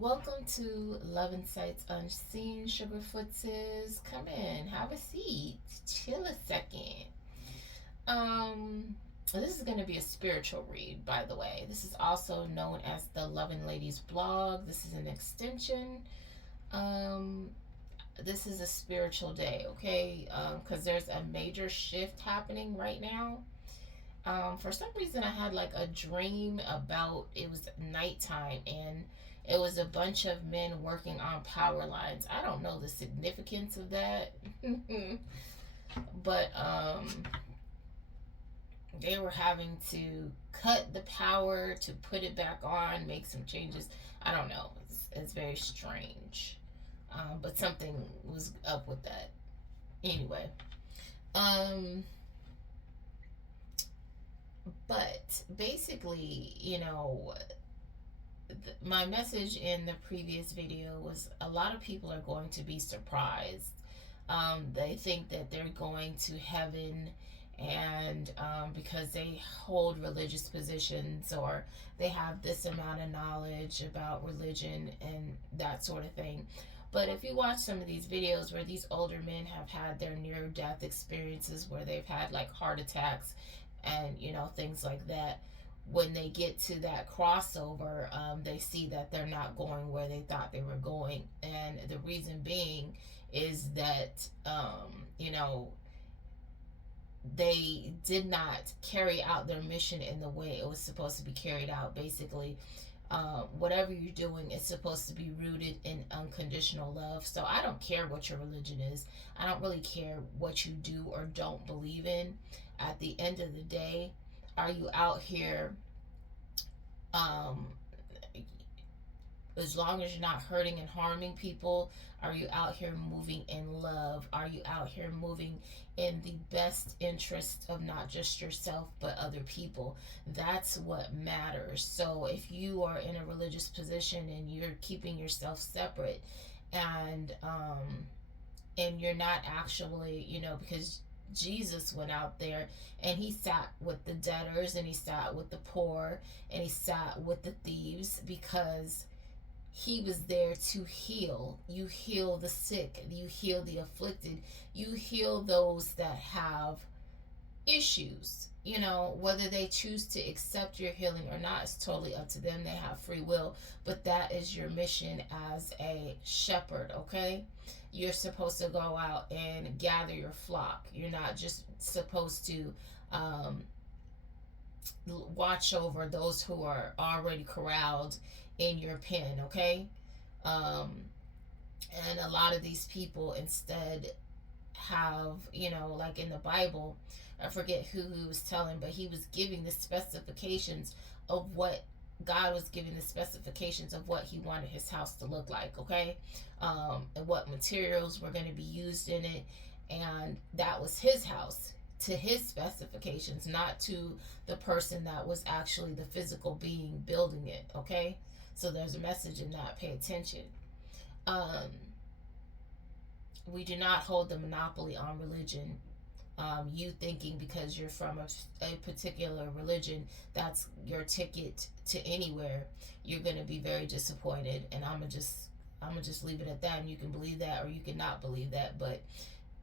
Welcome to Love and Sights Unseen, Sugarfootses. Come in, have a seat, chill a second. This is going to be a spiritual read, by the way. This is also known as the Loving Ladies blog. This is an extension. Um, this is a spiritual day, okay? Because there's a major shift happening right now. For some reason, I had like a dream about it was nighttime and it was a bunch of men working on power lines. I don't know the significance of that, but they were having to cut the power to put it back on, make some changes. I don't know. It's very strange, but something was up with that. Anyway, um, but basically, my message in the previous video was a lot of people are going to be surprised. They think that they're going to heaven and because they hold religious positions or they have this amount of knowledge about religion and that sort of thing. But if you watch some of these videos where these older men have had their near death experiences where they've had like heart attacks and things like that, when they get to that crossover, they see that they're not going where they thought they were going. And the reason being is that, they did not carry out their mission in the way it was supposed to be carried out. Basically, whatever you're doing is supposed to be rooted in unconditional love. So I don't care what your religion is. I don't really care what you do or don't believe in. At the end of the day, are you out here, um, as long as you're not hurting and harming people? Are you out here moving in love? Are you out here moving in the best interest of not just yourself but other people? That's what matters. So if you are in a religious position and you're keeping yourself separate and you're not actually, because Jesus went out there and he sat with the debtors and he sat with the poor and he sat with the thieves because he was there to heal. You heal the sick, you heal the afflicted, you heal those that have issues. Whether they choose to accept your healing or not is totally up to them. They have free will, but that is your mission as a shepherd, okay? You're supposed to go out and gather your flock. You're not just supposed to watch over those who are already corralled in your pen, okay? Um, and a lot of these people instead have, like in the Bible, I forget who he was telling, but he was giving the specifications of what God was giving the specifications of what he wanted his house to look like, okay? And what materials were going to be used in it. And that was his house to his specifications, not to the person that was actually the physical being building it, okay? So there's a message in that. Pay attention. Um, we do not hold the monopoly on religion. You thinking because you're from a particular religion, that's your ticket to anywhere, you're gonna be very disappointed. And I'm gonna just leave it at that. And you can believe that or you can not believe that, but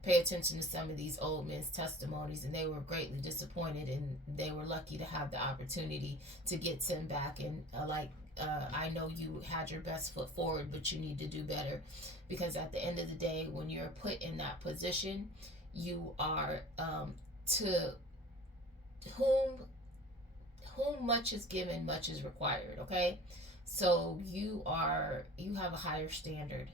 pay attention to some of these old men's testimonies, and they were greatly disappointed, and they were lucky to have the opportunity to get sent back. And I know you had your best foot forward, but you need to do better, because at the end of the day, when you're put in that position, you are, to whom much is given, much is required. Okay, so you have a higher standard,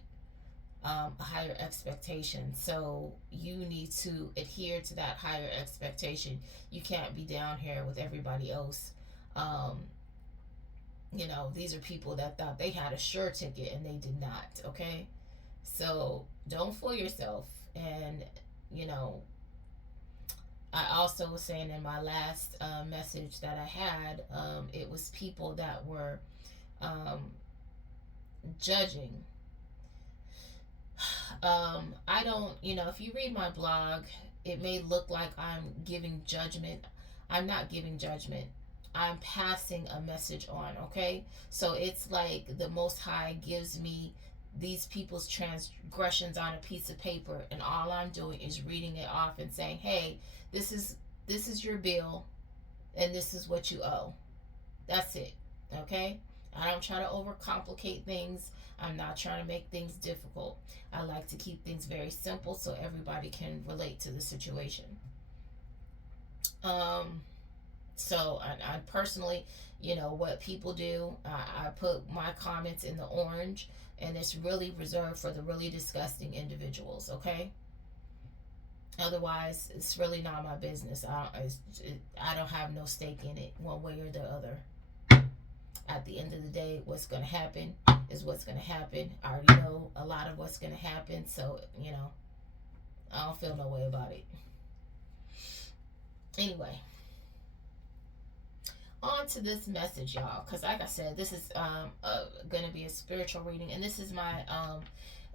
a higher expectation. So you need to adhere to that higher expectation. You can't be down here with everybody else. Um, these are people that thought they had a sure ticket and they did not. Okay, so don't fool yourself. And you know, I also was saying in my last message that I had, it was people that were um, judging. I don't, if you read my blog, it may look like I'm giving judgment. I'm not giving judgment. I'm passing a message on, okay? So it's like the Most High gives me these people's transgressions on a piece of paper, and all I'm doing is reading it off and saying, hey, this is your bill, and this is what you owe. That's it, okay? I don't try to overcomplicate things. I'm not trying to make things difficult. I like to keep things very simple so everybody can relate to the situation. Um, so I personally, what people do, I put my comments in the orange, and it's really reserved for the really disgusting individuals, okay? Otherwise, it's really not my business. I don't have no stake in it one way or the other. At the end of the day, what's going to happen is what's going to happen. I already know a lot of what's going to happen, so, I don't feel no way about it. Anyway, on to this message, y'all, because like I said, this is going to be a spiritual reading, and this is my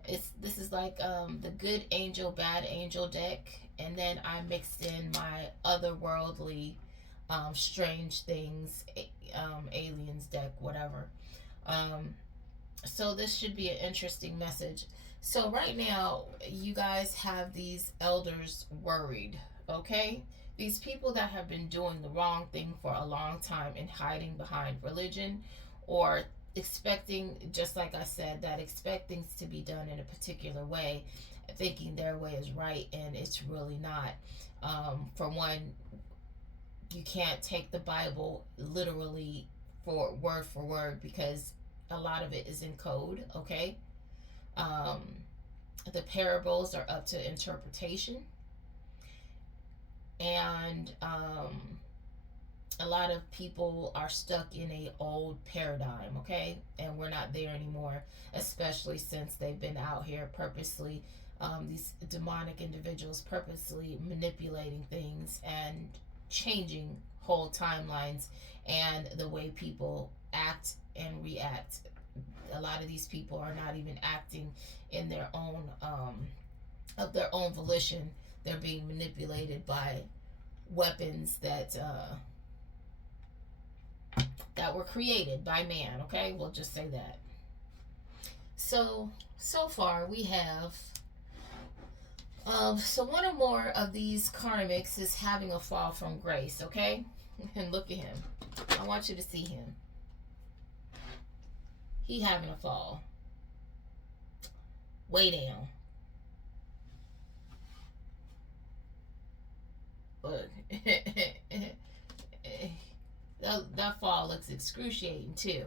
this is like the good angel, bad angel deck, and then I mixed in my otherworldly, strange things, aliens deck, whatever. So this should be an interesting message. So right now, you guys have these elders worried, okay? These people that have been doing the wrong thing for a long time and hiding behind religion, or expecting, just like I said, that expect things to be done in a particular way, thinking their way is right, and it's really not. For one, you can't take the Bible literally for word because a lot of it is in code, okay? Um, the parables are up to interpretation, and a lot of people are stuck in a old paradigm, okay? And we're not there anymore, especially since they've been out here purposely, these demonic individuals purposely manipulating things and changing whole timelines and the way people act and react. A lot of these people are not even acting in their own of their own volition. They're being manipulated by weapons that were created by man, okay? We'll just say that. So far we have so one or more of these karmics is having a fall from grace, okay? And look at him. I want you to see him. He having a fall. Way down. Look. that fall looks excruciating too.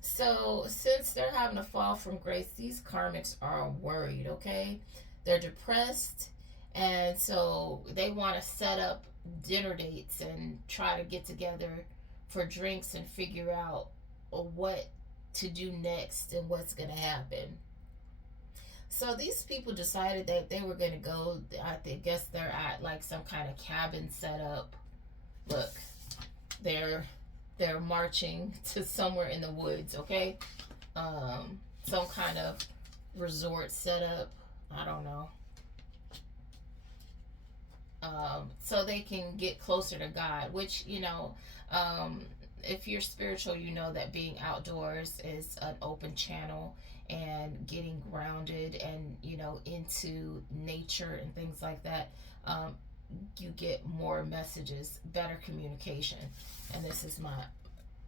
So since they're having a fall from grace, these karmics are worried, okay? They're depressed, and so they want to set up dinner dates and try to get together for drinks and figure out what to do next and what's going to happen. So these people decided that they were going to go, I guess they're at like some kind of cabin set up. Look, they're marching to somewhere in the woods, okay? Some kind of resort setup. I don't know. So they can get closer to God, which, if you're spiritual, you know that being outdoors is an open channel, and getting grounded and, into nature and things like that, you get more messages, better communication. And this is my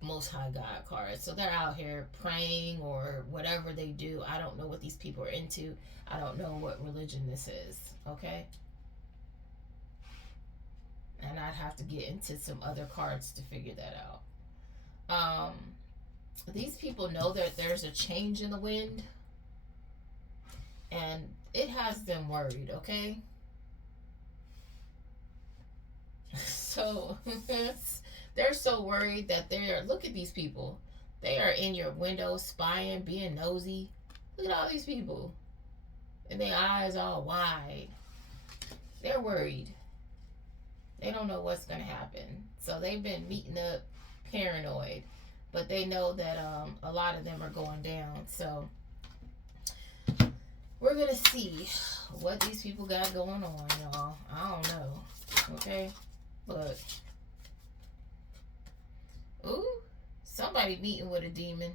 Most High God card. So they're out here praying or whatever they do. I don't know what these people are into. I don't know what religion this is, okay? And I'd have to get into some other cards to figure that out. These people know that there's a change in the wind, and it has them worried, okay? So they're so worried that look at these people. They are in your window spying, being nosy. Look at all these people. And their eyes all wide. They're worried. They don't know what's going to happen. So they've been meeting up paranoid. But they know that a lot of them are going down. So we're going to see what these people got going on, y'all. I don't know. Okay? But Ooh, somebody meeting with a demon.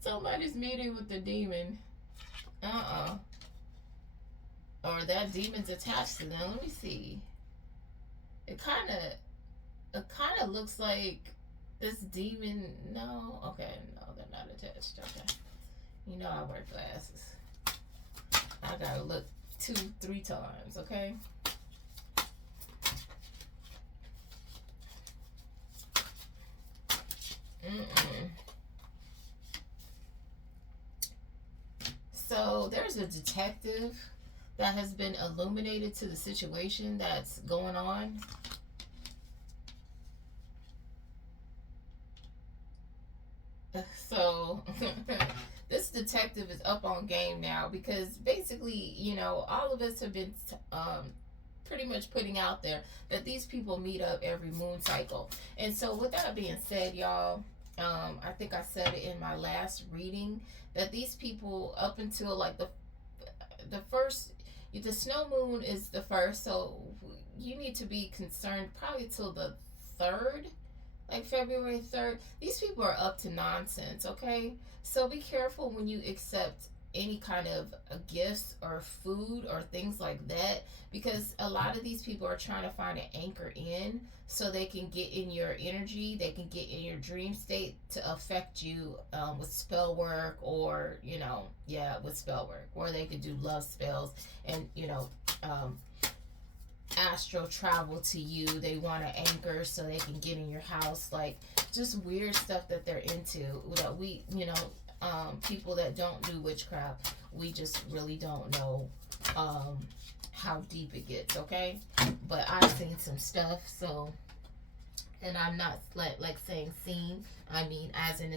Somebody's meeting with the demon. Uh-uh. Or that demon's attached to them. Let me see. It kind of looks like this demon. No, okay, no, they're not attached. Okay, you know I wear glasses. I gotta look 2-3 times. Okay. Mm-mm. So there's a detective that has been illuminated to the situation that's going on. So this detective is up on game now because basically, all of us have been pretty much putting out there that these people meet up every moon cycle. And so, with that being said, y'all, I think I said it in my last reading that these people, up until like the first, the snow moon is the first, so you need to be concerned probably till the third, like February 3rd. These people are up to nonsense, okay? So be careful when you accept any kind of gifts or food or things like that, because a lot of these people are trying to find an anchor in so they can get in your energy, they can get in your dream state to affect you with spell work, or with spell work, or they could do love spells and um, astral travel to you. They want to anchor so they can get in your house, like just weird stuff that they're into, that we people that don't do witchcraft, we just really don't know how deep it gets, okay? But I've seen some stuff, so, and I'm not like saying seen, I mean as in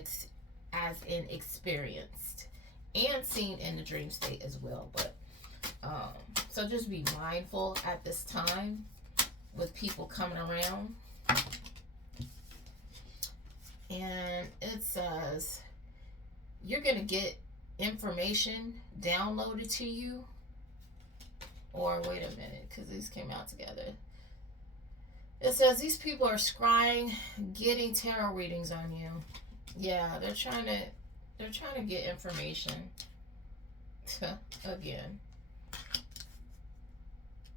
experienced and seen in the dream state as well. But so just be mindful at this time with people coming around. And it says you're going to get information downloaded to you. Or wait a minute, because these came out together. It says these people are scrying, getting tarot readings on you. Yeah, they're trying to get information. Again.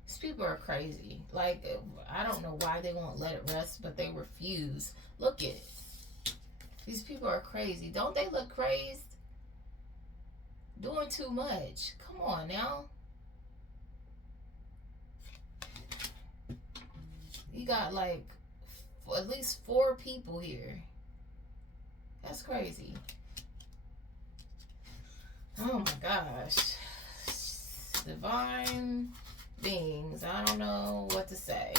These people are crazy. Like, I don't know why they won't let it rest, but they refuse. Look at it. These people are crazy. Don't they look crazed? Doing too much. Come on now. You got like at least 4 people here. That's crazy. Oh my gosh. Divine beings. I don't know what to say.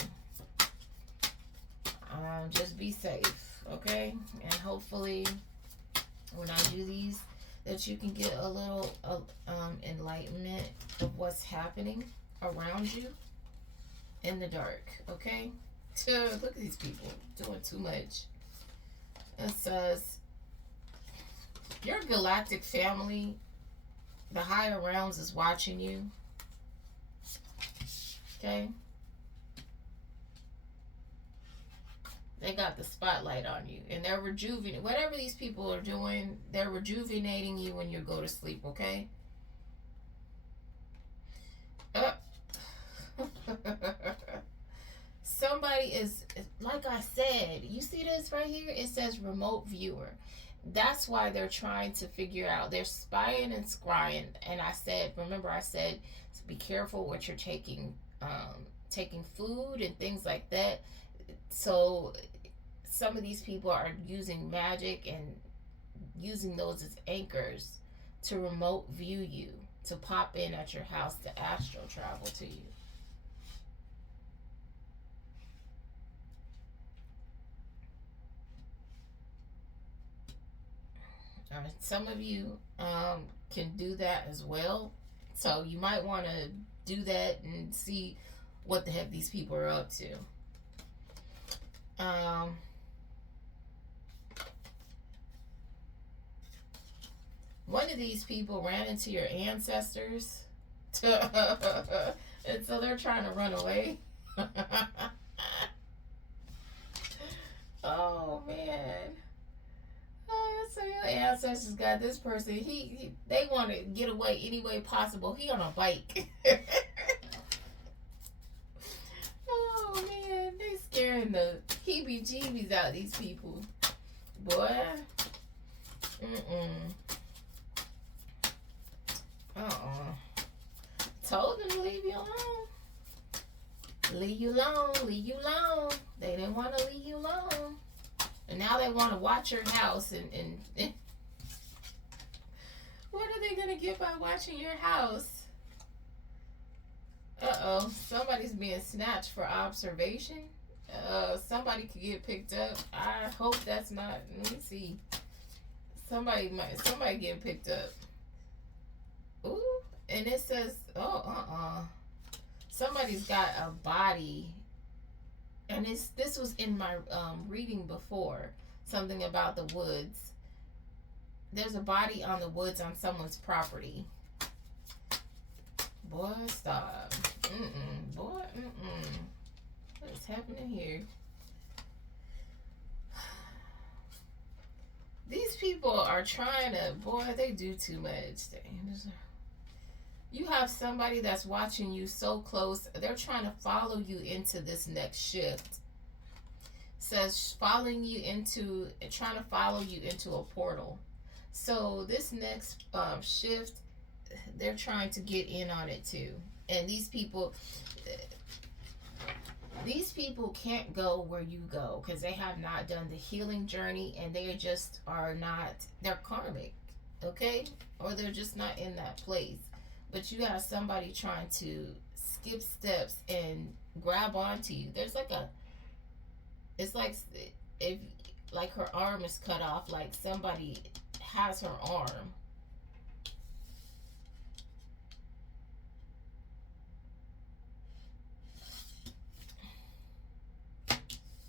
Just be safe, okay? And hopefully when I do these, that you can get a little enlightenment of what's happening around you in the dark, okay? Look at these people doing too much. It says your galactic family, the higher realms, is watching you, okay? They got the spotlight on you, and they're rejuvenating. Whatever these people are doing, they're rejuvenating you when you go to sleep, okay? Somebody is, like I said, you see this right here? It says remote viewer. That's why they're trying to figure out. They're spying and scrying. And I said, remember I said, be careful what you're taking food and things like that. So some of these people are using magic and using those as anchors to remote view you, to pop in at your house, to astral travel to you. All right, some of you can do that as well. So you might want to do that and see what the heck these people are up to. One of these people ran into your ancestors, and so they're trying to run away. ancestors got this person. They want to get away any way possible. He on a bike. Oh man, they scaring the heebie-jeebies out of these people. Boy. Told them to leave you alone. Leave you alone. Leave you alone. They didn't want to leave you alone. And now they want to watch your house and what are they going to get by watching your house? Uh-oh. Somebody's being snatched for observation. Somebody could get picked up. I hope that's not. Let me see. Somebody getting picked up. Ooh. And it says, somebody's got a body. And this was in my reading before. Something about the woods. There's a body on the woods on someone's property. Boy, stop. Boy, what is happening here? These people are trying to, boy, they do too much. You have somebody that's watching you so close. They're trying to follow you into this next shift. Says trying to follow you into a portal. So this next shift, they're trying to get in on it too. And these people can't go where you go because they have not done the healing journey, and they just are not, they're karmic, okay? Or they're just not in that place. But you have somebody trying to skip steps and grab onto you. There's it's like if like her arm is cut off, like somebody has her arm.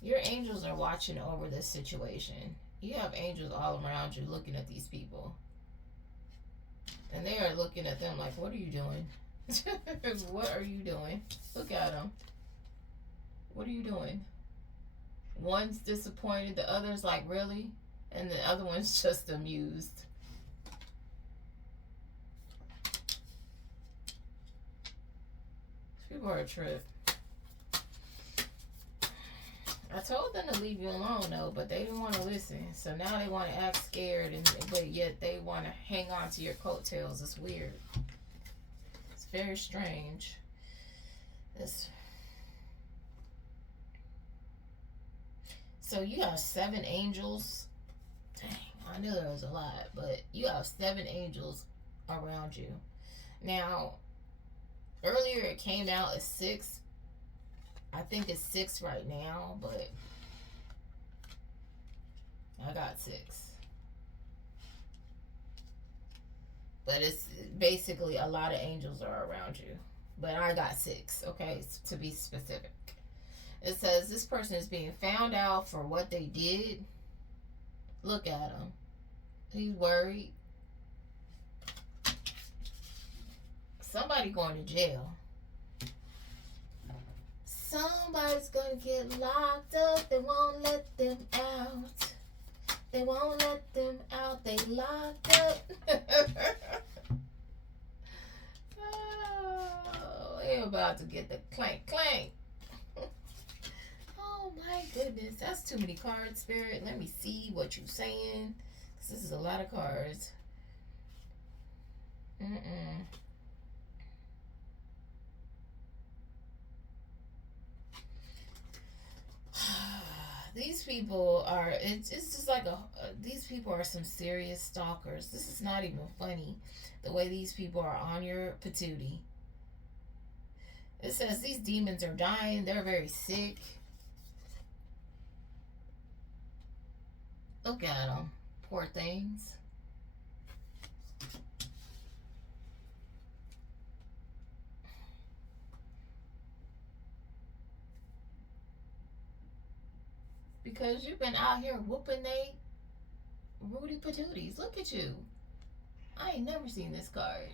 Your angels are watching over this situation. You have angels all around you looking at these people. And they are looking at them like, what are you doing? What are you doing? Look at them. What are you doing? One's disappointed, the other's like, really? And the other one's just amused. People are a trip. I told them to leave you alone though, but they didn't want to listen. So now they want to act scared, but yet they want to hang on to your coattails. It's weird. It's very strange. So you have 7 angels. Dang, I knew there was a lot, but you have 7 angels around you. Now, earlier it came out as 6. I think it's 6 right now, but I got 6. But it's basically a lot of angels are around you. But I got 6, okay, to be specific. It says this person is being found out for what they did. Look at him. He's worried. Somebody going to jail. Somebody's gonna get locked up. They won't let them out. They won't let them out. They locked up. Oh, they're about to get the clank clank. Oh my goodness, that's too many cards, Spirit. Let me see what you're saying. This is a lot of cards. These people are, it's just like these people are some serious stalkers. This is not even funny, the way these people are on your patootie. It says these demons are dying. They're very sick. Look at them. Poor things. Because you've been out here whooping they Rudy patooties. Look at you. I ain't never seen this card.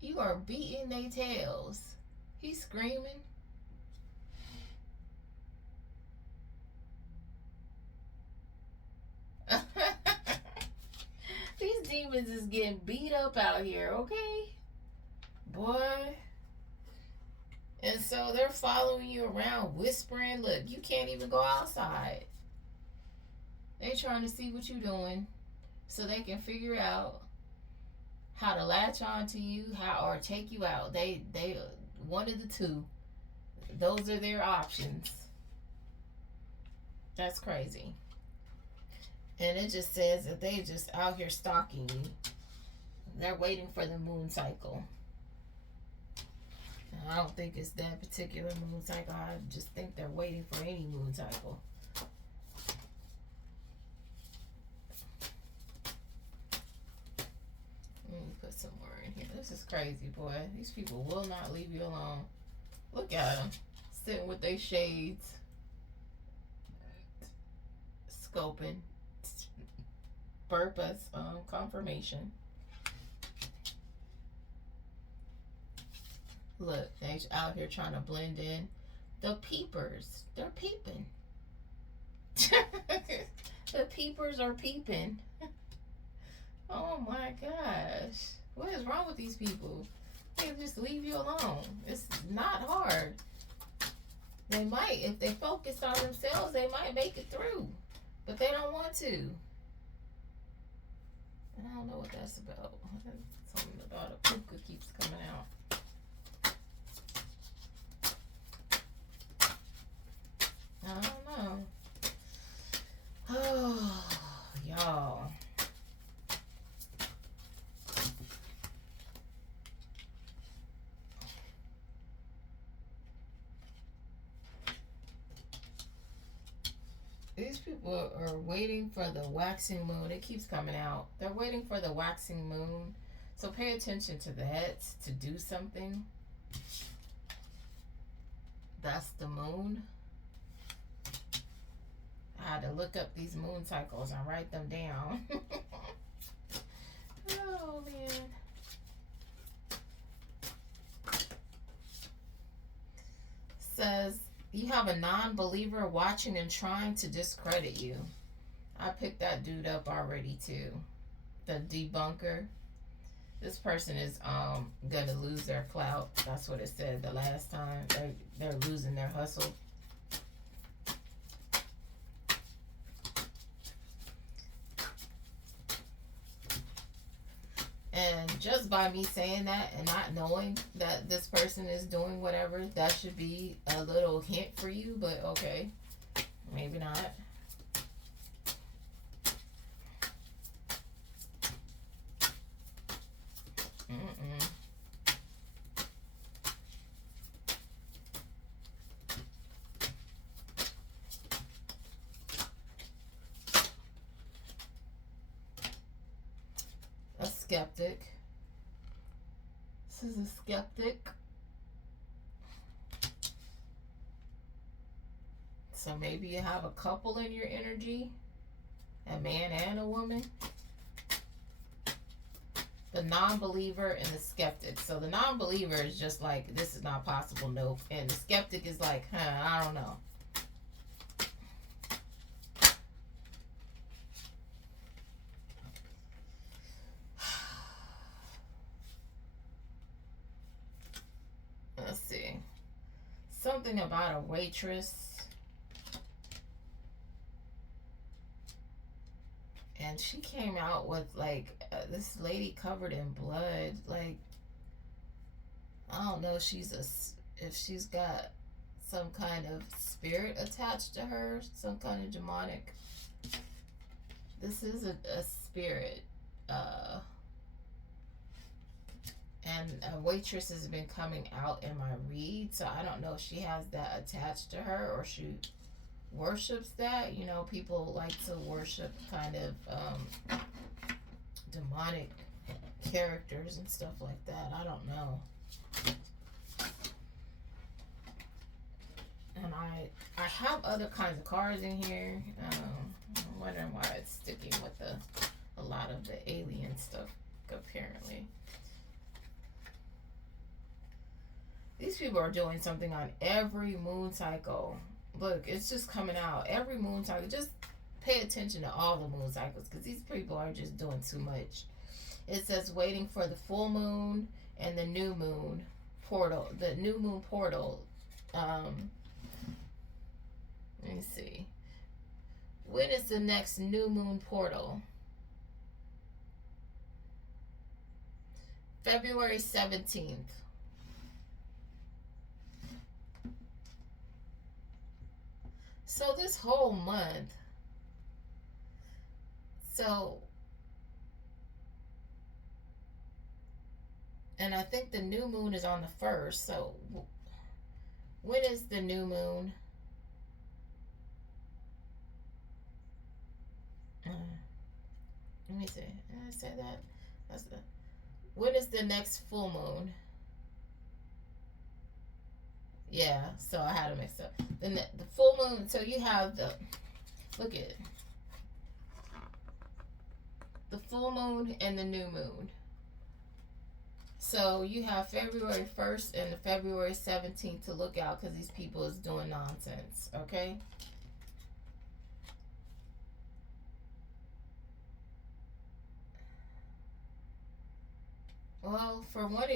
You are beating they tails. He's screaming. demons is getting beat up out here, okay? Boy. And so they're following you around, whispering. Look, you can't even go outside. They trying to see what you're doing so they can figure out how to latch on to you, how or take you out. They one of the two. Those are their options. That's crazy. And it just says that they just out here stalking you. They're waiting for the moon cycle. I don't think it's that particular moon cycle. I just think they're waiting for any moon cycle. Let me put some more in here. This is crazy, boy. These people will not leave you alone. Look at them. Sitting with their shades. Scoping. Purpose. Confirmation. Look, they out here trying to blend in. The peepers. They're peeping. The peepers are peeping. Oh my gosh. What is wrong with these people? They just leave you alone. It's not hard. They might, if they focus on themselves, they might make it through. But they don't want to. And I don't know what that's about. Something about a puka keeps coming out. I don't know. Oh, y'all. These people are waiting for the waxing moon. It keeps coming out. They're waiting for the waxing moon. So pay attention to that to do something. That's the moon. I had to look up these moon cycles and write them down. Oh, man. Says, you have a non-believer watching and trying to discredit you. I picked that dude up already, too. The debunker. This person is gonna lose their clout. That's what it said the last time. They're losing their hustle. And just by me saying that and not knowing that this person is doing whatever, that should be a little hint for you, but okay. Maybe not. A skeptic. This is a skeptic. So maybe you have a couple in your energy, a man and a woman. The non-believer and the skeptic. So the non-believer is just like, this is not possible, nope. And the skeptic is like, I don't know. Let's see. Something about a waitress. And she came out with like this lady covered in blood. Like, I don't know if she's got some kind of spirit attached to her, some kind of demonic. This is a spirit. And a waitress has been coming out in my read, so I don't know if she has that attached to her or she worships that. You know, people like to worship kind of demonic characters and stuff like that. I don't know. And I have other kinds of cards in here. I'm wondering why it's sticking with a lot of the alien stuff, apparently. These people are doing something on every moon cycle. Look, it's just coming out. Every moon cycle. Just pay attention to all the moon cycles because these people are just doing too much. It says waiting for the full moon and the new moon portal. The new moon portal. Let me see. When is the next new moon portal? February 17th. So this whole month. So, and I think the new moon is on the 1st. So when is the new moon? Let me see. Did I say that? That's the. When is the next full moon? Yeah, so I had it mixed up. Then the full moon. So you have the. Look at it. The full moon and the new moon. So you have February 1st and February 17th to look out because these people is doing nonsense. Okay. Well, for one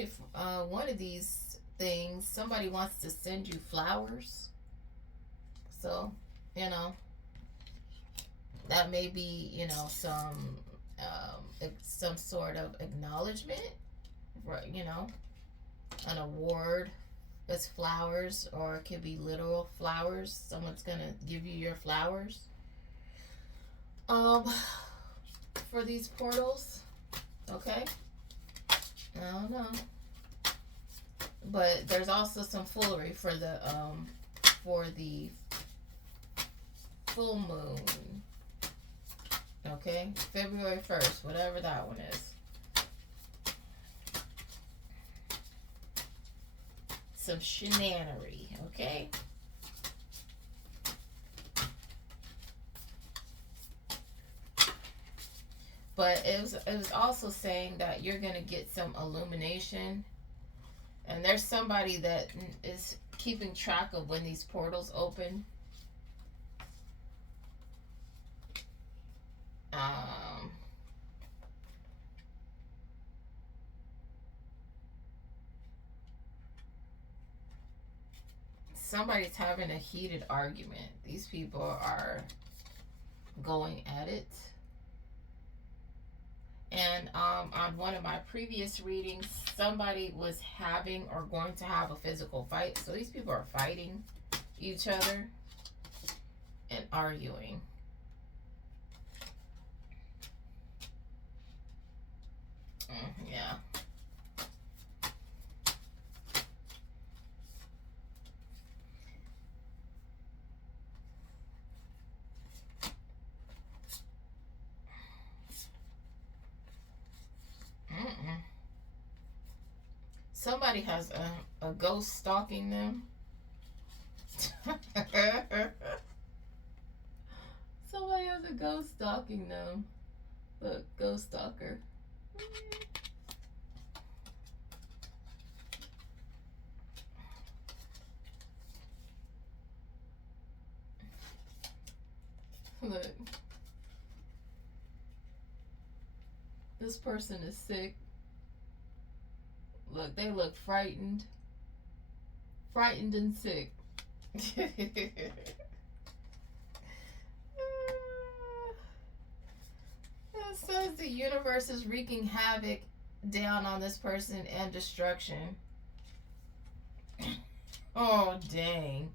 of these things, somebody wants to send you flowers. So, that may be, some sort of acknowledgement, right? An award as flowers, or it could be literal flowers. Someone's gonna give you your flowers. For these portals, okay. I don't know, but there's also some foolery for the full moon. Okay, February 1st, whatever that one is. Some shenanery, okay? But it was also saying that you're going to get some illumination. And there's somebody that is keeping track of when these portals open. Somebody's having a heated argument. These people are going at it. And on one of my previous readings, somebody was having or going to have a physical fight. So these people are fighting each other and arguing. Yeah. Somebody has a ghost stalking them. Somebody has a ghost stalking them. Look, ghost stalker. Look. This person is sick. Look, they look frightened. Frightened and sick. It says the universe is wreaking havoc down on this person and destruction. Oh, dang.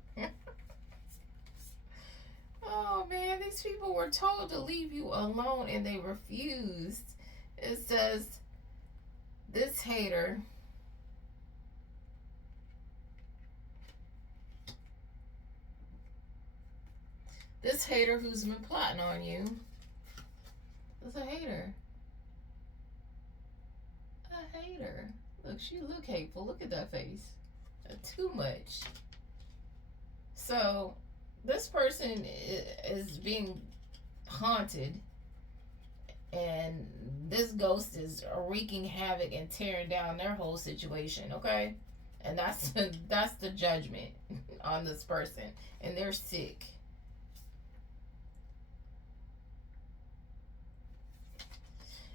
Oh, man, these people were told to leave you alone and they refused. It says, this hater who's been plotting on you is a hater. A hater. Look, she look hateful. Look at that face. Too much. So, this person is being haunted, and this ghost is wreaking havoc and tearing down their whole situation, okay? And that's the judgment on this person, and they're sick.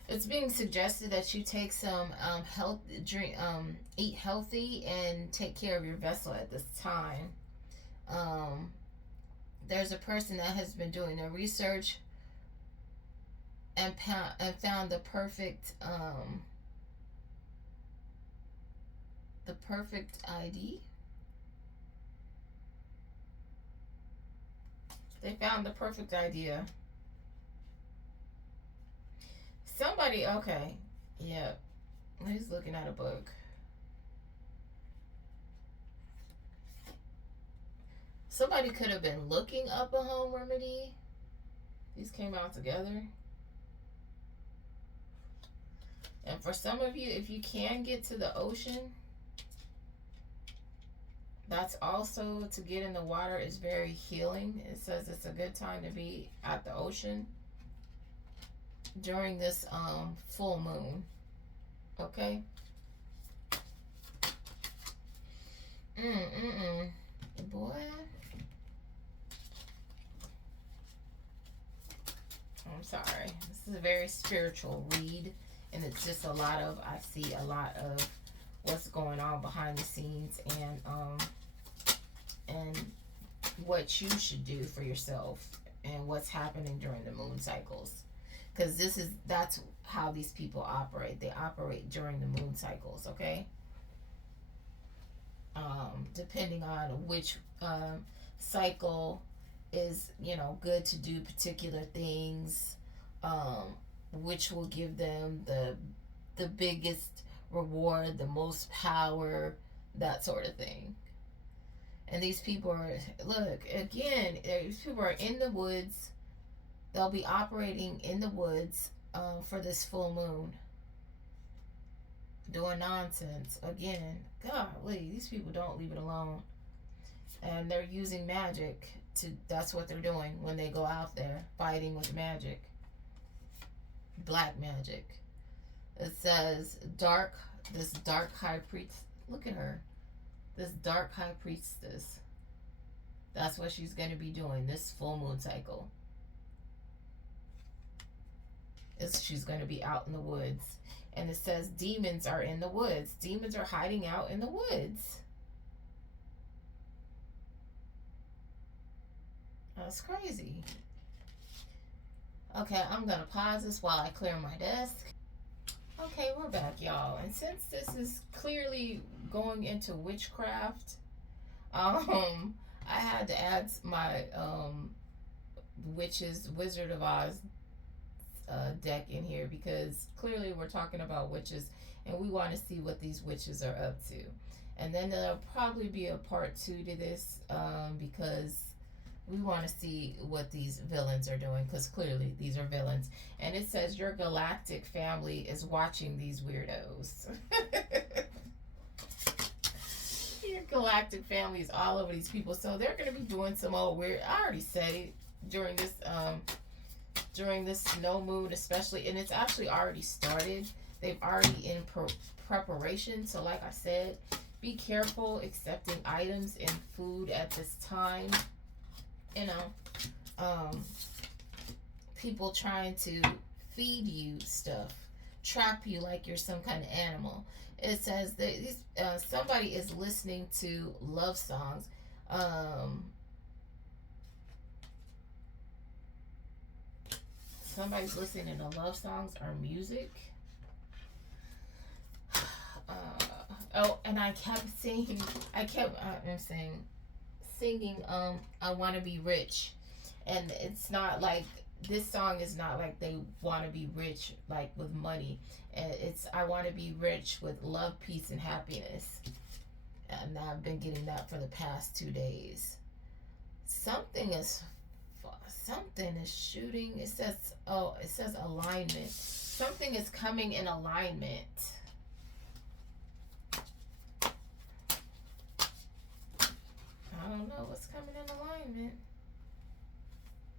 It's being suggested that you take some health drink, eat healthy, and take care of your vessel at this time. Um, there's a person that has been doing their research and found the perfect ID. They found the perfect idea. Somebody, okay, yeah, he's looking at a book. Somebody could have been looking up a home remedy. These came out together. And for some of you, if you can get to the ocean, that's also to get in the water is very healing. It says it's a good time to be at the ocean during this full moon. Okay? Boy. I'm sorry. This is a very spiritual read, and it's just a lot of, I see a lot of what's going on behind the scenes, and what you should do for yourself and what's happening during the moon cycles, because that's how these people operate. They operate during the moon cycles. Okay. Depending on which cycle is, good to do particular things, which will give them the biggest reward, the most power, that sort of thing. And these people are, look, again, these people are in the woods. They'll be operating in the woods for this full moon, doing nonsense. Again, golly, these people don't leave it alone. And they're using magic that's what they're doing when they go out there fighting with magic. Black magic. It says this dark high priest, look at her. This dark high priestess. That's what she's going to be doing this full moon cycle. She's going to be out in the woods. And it says demons are in the woods. Demons are hiding out in the woods. That's crazy. Okay, I'm going to pause this while I clear my desk. Okay, we're back, y'all. And since this is clearly going into witchcraft, I had to add my Wizard of Oz deck in here, because clearly we're talking about witches and we want to see what these witches are up to. And then there'll probably be a part 2 to this, because we want to see what these villains are doing, because clearly these are villains. And it says your galactic family is watching these weirdos. Your galactic family is all over these people, so they're going to be doing some old weird. I already said it during this snow moon, especially, and it's actually already started. They've already in preparation. So, like I said, be careful accepting items and food at this time. People trying to feed you stuff, trap you like you're some kind of animal. It says that somebody is listening to love songs. Somebody's listening to love songs or music. And I kept singing. Singing I Want to Be Rich. And it's not like, this song is not like they want to be rich like with money. It's I want to be rich with love, peace, and happiness. And I've been getting that for the past 2 days. Something is shooting. It says alignment. Something is coming in alignment. I don't know what's coming in alignment.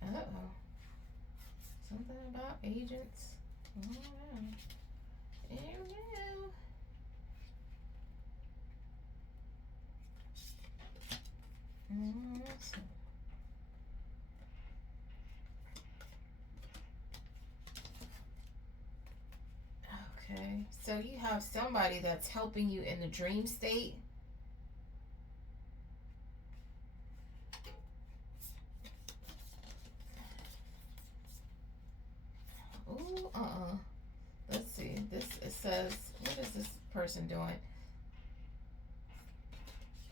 Uh-oh. Something about agents. I don't know. Okay, so you have somebody that's helping you in the dream state. Ooh, let's see. It says, what is this person doing?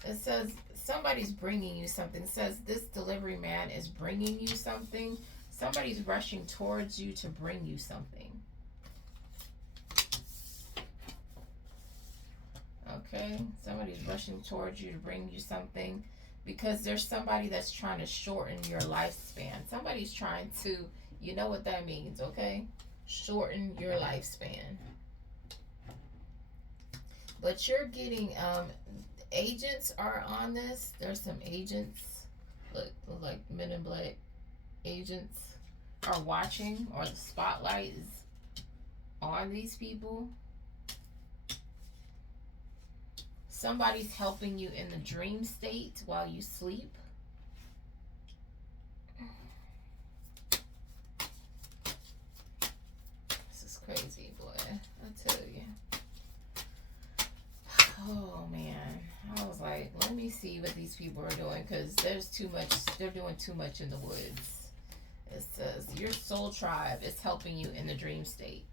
It says somebody's bringing you something. It says this delivery man is bringing you something. Somebody's rushing towards you to bring you something. Okay, somebody's rushing towards you to bring you something because there's somebody that's trying to shorten your lifespan. Somebody's trying to, you know what that means, okay? Shorten your lifespan. But you're getting, agents are on this. There's some agents, look like Men in Black agents are watching, or the spotlight is on these people. Somebody's helping you in the dream state while you sleep. This is crazy, boy. I tell you. Oh, man. I was like, let me see what these people are doing, because there's too much. They're doing too much in the woods. It says, your soul tribe is helping you in the dream state.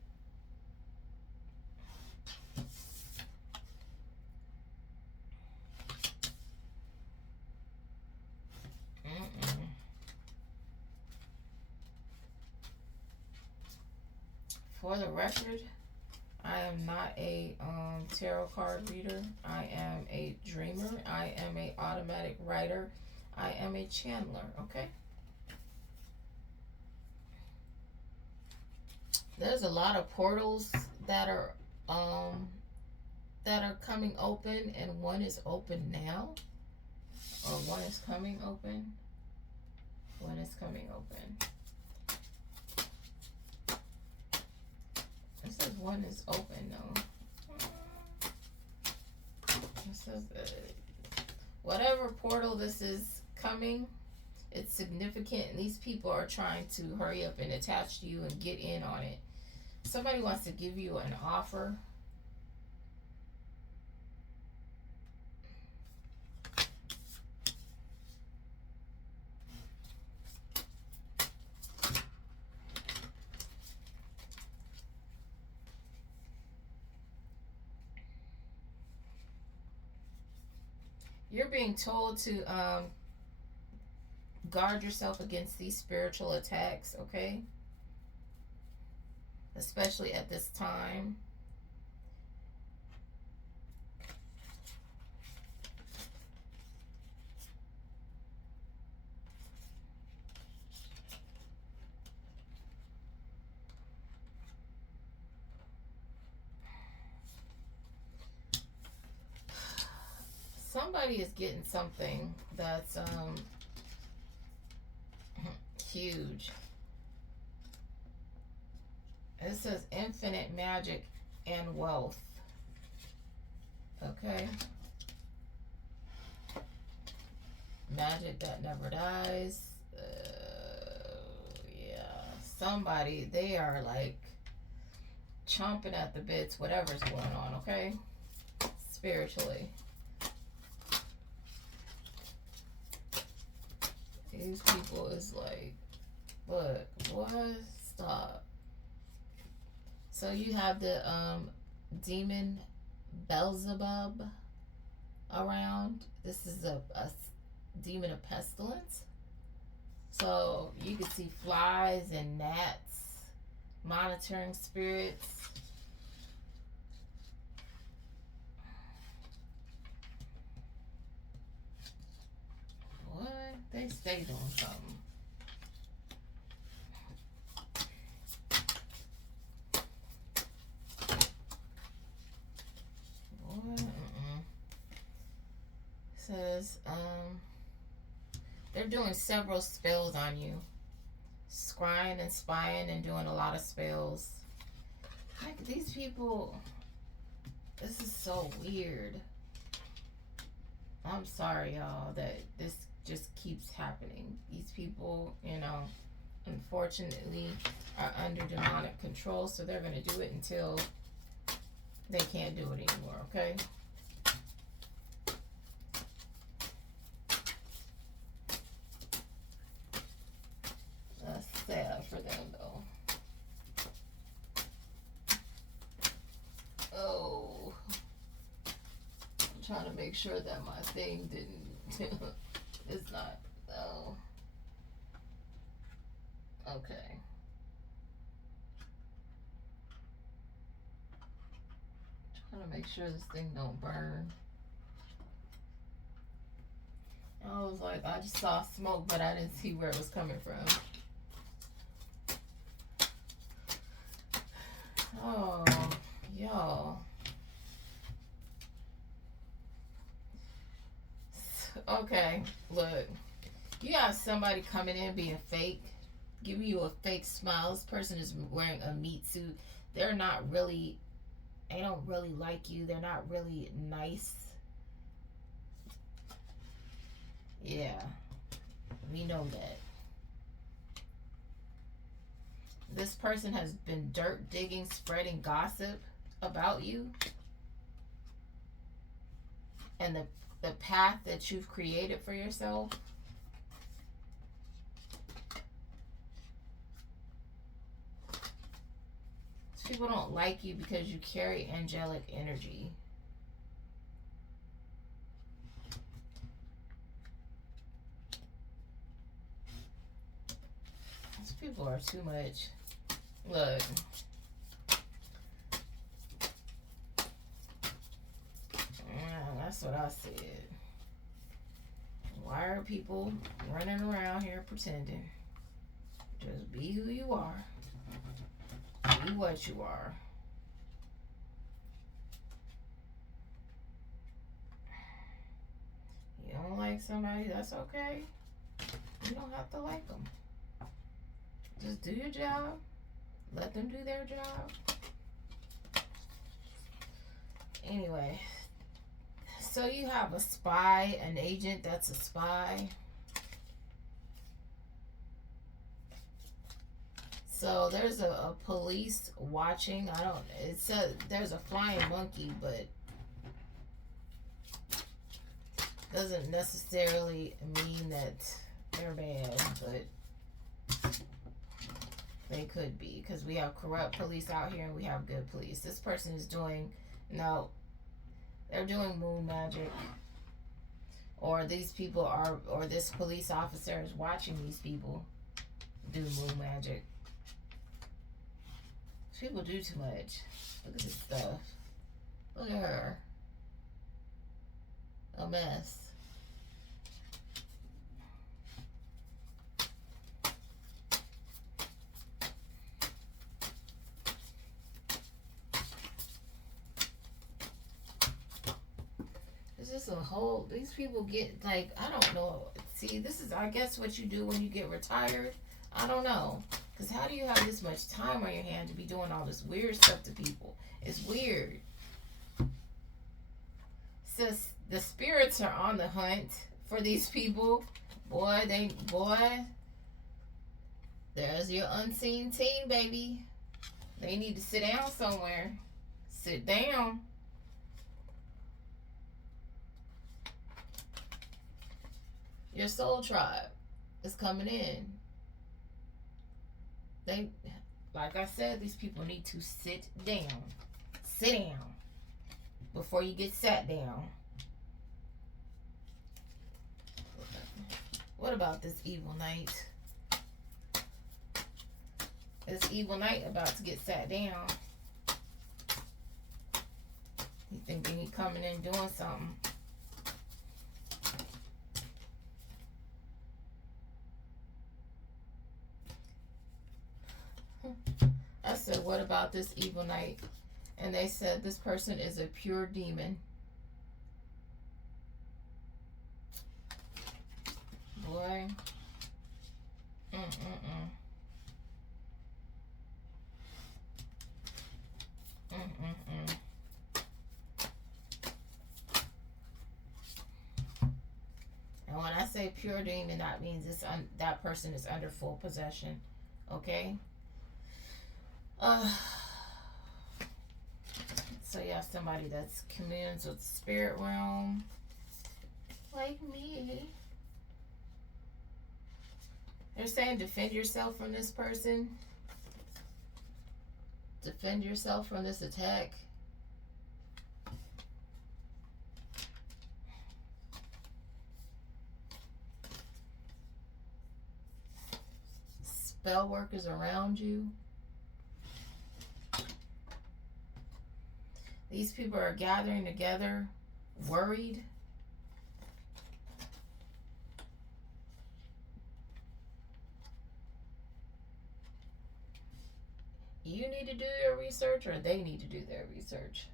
For the record, I am not a tarot card reader. I am a dreamer. I am a automatic writer. I am a channeler, okay? There's a lot of portals that are coming open, and one is open now. Or one is coming open. One is coming open. It says one is open though. It says whatever portal this is coming, it's significant, and these people are trying to hurry up and attach to you and get in on it. Somebody wants to give you an offer. You're being told to guard yourself against these spiritual attacks, okay? Especially at this time. Somebody is getting something that's huge. It says infinite magic and wealth. Okay. Magic that never dies. Yeah. Somebody, they are like chomping at the bits, whatever's going on, okay? Spiritually. These people is like, look, what? Stop. So you have the demon Beelzebub around. This is a demon of pestilence. So you can see flies and gnats, monitoring spirits. What? They stay doing something. What? Says, they're doing several spells on you. Scrying and spying and doing a lot of spells. Like, these people, this is so weird. I'm sorry, y'all, that this just keeps happening. These people, you know, unfortunately are under demonic control, so they're going to do it until They can't do it anymore, okay? That's sad for them, though. Oh. I'm trying to make sure that my thing didn't... it's not... Oh. Okay. Trying to make sure this thing don't burn. I was like, I just saw smoke, but I didn't see where it was coming from. Oh, y'all. Okay, look. You got somebody coming in being fake, giving you a fake smile. This person is wearing a meat suit. They're not really, they don't really like you. They're not really nice. Yeah, we know that. This person has been dirt digging, spreading gossip about you and the path that you've created for yourself. People don't like you because you carry angelic energy. These people are too much. Look. That's what I said. Why are people running around here pretending? Just be who you are. Be what you are. You don't like somebody, that's okay. You don't have to like them. Just do your job. Let them do their job. Anyway, so you have a spy, an agent that's a spy. So there's a police watching. It says there's a flying monkey, but doesn't necessarily mean that they're bad, but they could be, because we have corrupt police out here and we have good police. This person is doing, no, they're doing moon magic. Or these people are, or this police officer is watching these people do moon magic. People do too much. Look at this stuff. Look at her. A mess. It's just a whole, these people get like, I don't know. See, this is, I guess, what you do when you get retired. I don't know. Because how do you have this much time on your hand to be doing all this weird stuff to people? It's weird. Says the spirits are on the hunt for these people. Boy, there's your unseen team, baby. They need to sit down somewhere. Sit down. Your soul tribe is coming in. They, like I said, these people need to sit down. Sit down before you get sat down. What about this evil knight? This evil knight about to get sat down. He thinking he coming in doing something. I said, what about this evil knight? And they said this person is a pure demon. Boy. And when I say pure demon, that means that person is under full possession. Okay? So you have somebody that's communes with the spirit realm, like me. They're saying defend yourself from this person. Defend yourself from this attack. Spell workers around you. These people are gathering together, worried. You need to do your research, or they need to do their research.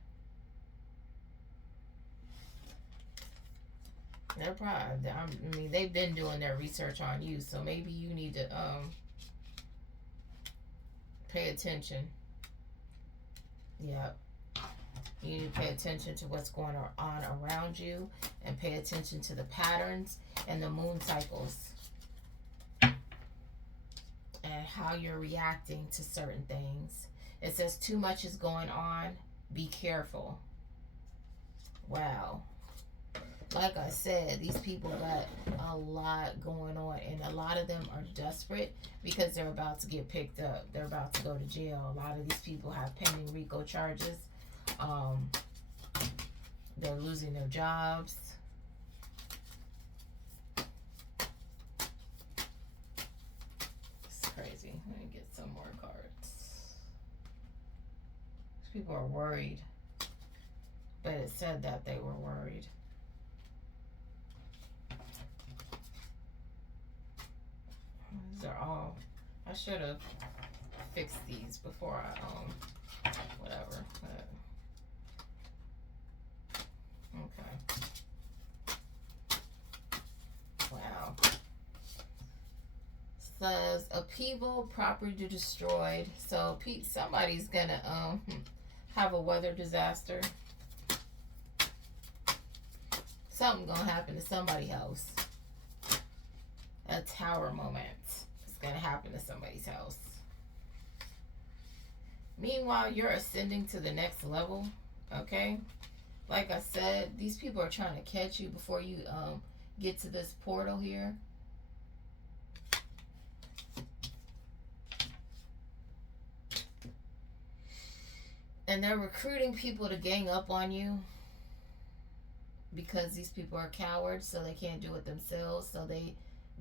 They're probably, I mean, they've been doing their research on you, so maybe you need to pay attention. Yep. You need to pay attention to what's going on around you, and pay attention to the patterns and the moon cycles and how you're reacting to certain things. It says too much is going on. Be careful. Wow. Like I said, these people got a lot going on, and a lot of them are desperate because they're about to get picked up. They're about to go to jail. A lot of these people have pending RICO charges. They're losing their jobs. It's crazy. Let me get some more cards. These people are worried, but it said that they were worried. These are all, I should have fixed these before I whatever, but okay. Wow. Says upheaval, property destroyed. So somebody's gonna have a weather disaster. Something gonna happen to somebody's house. A tower moment is gonna happen to somebody's house. Meanwhile, you're ascending to the next level. Okay, like I said, these people are trying to catch you before you get to this portal here. And they're recruiting people to gang up on you because these people are cowards, so they can't do it themselves. So they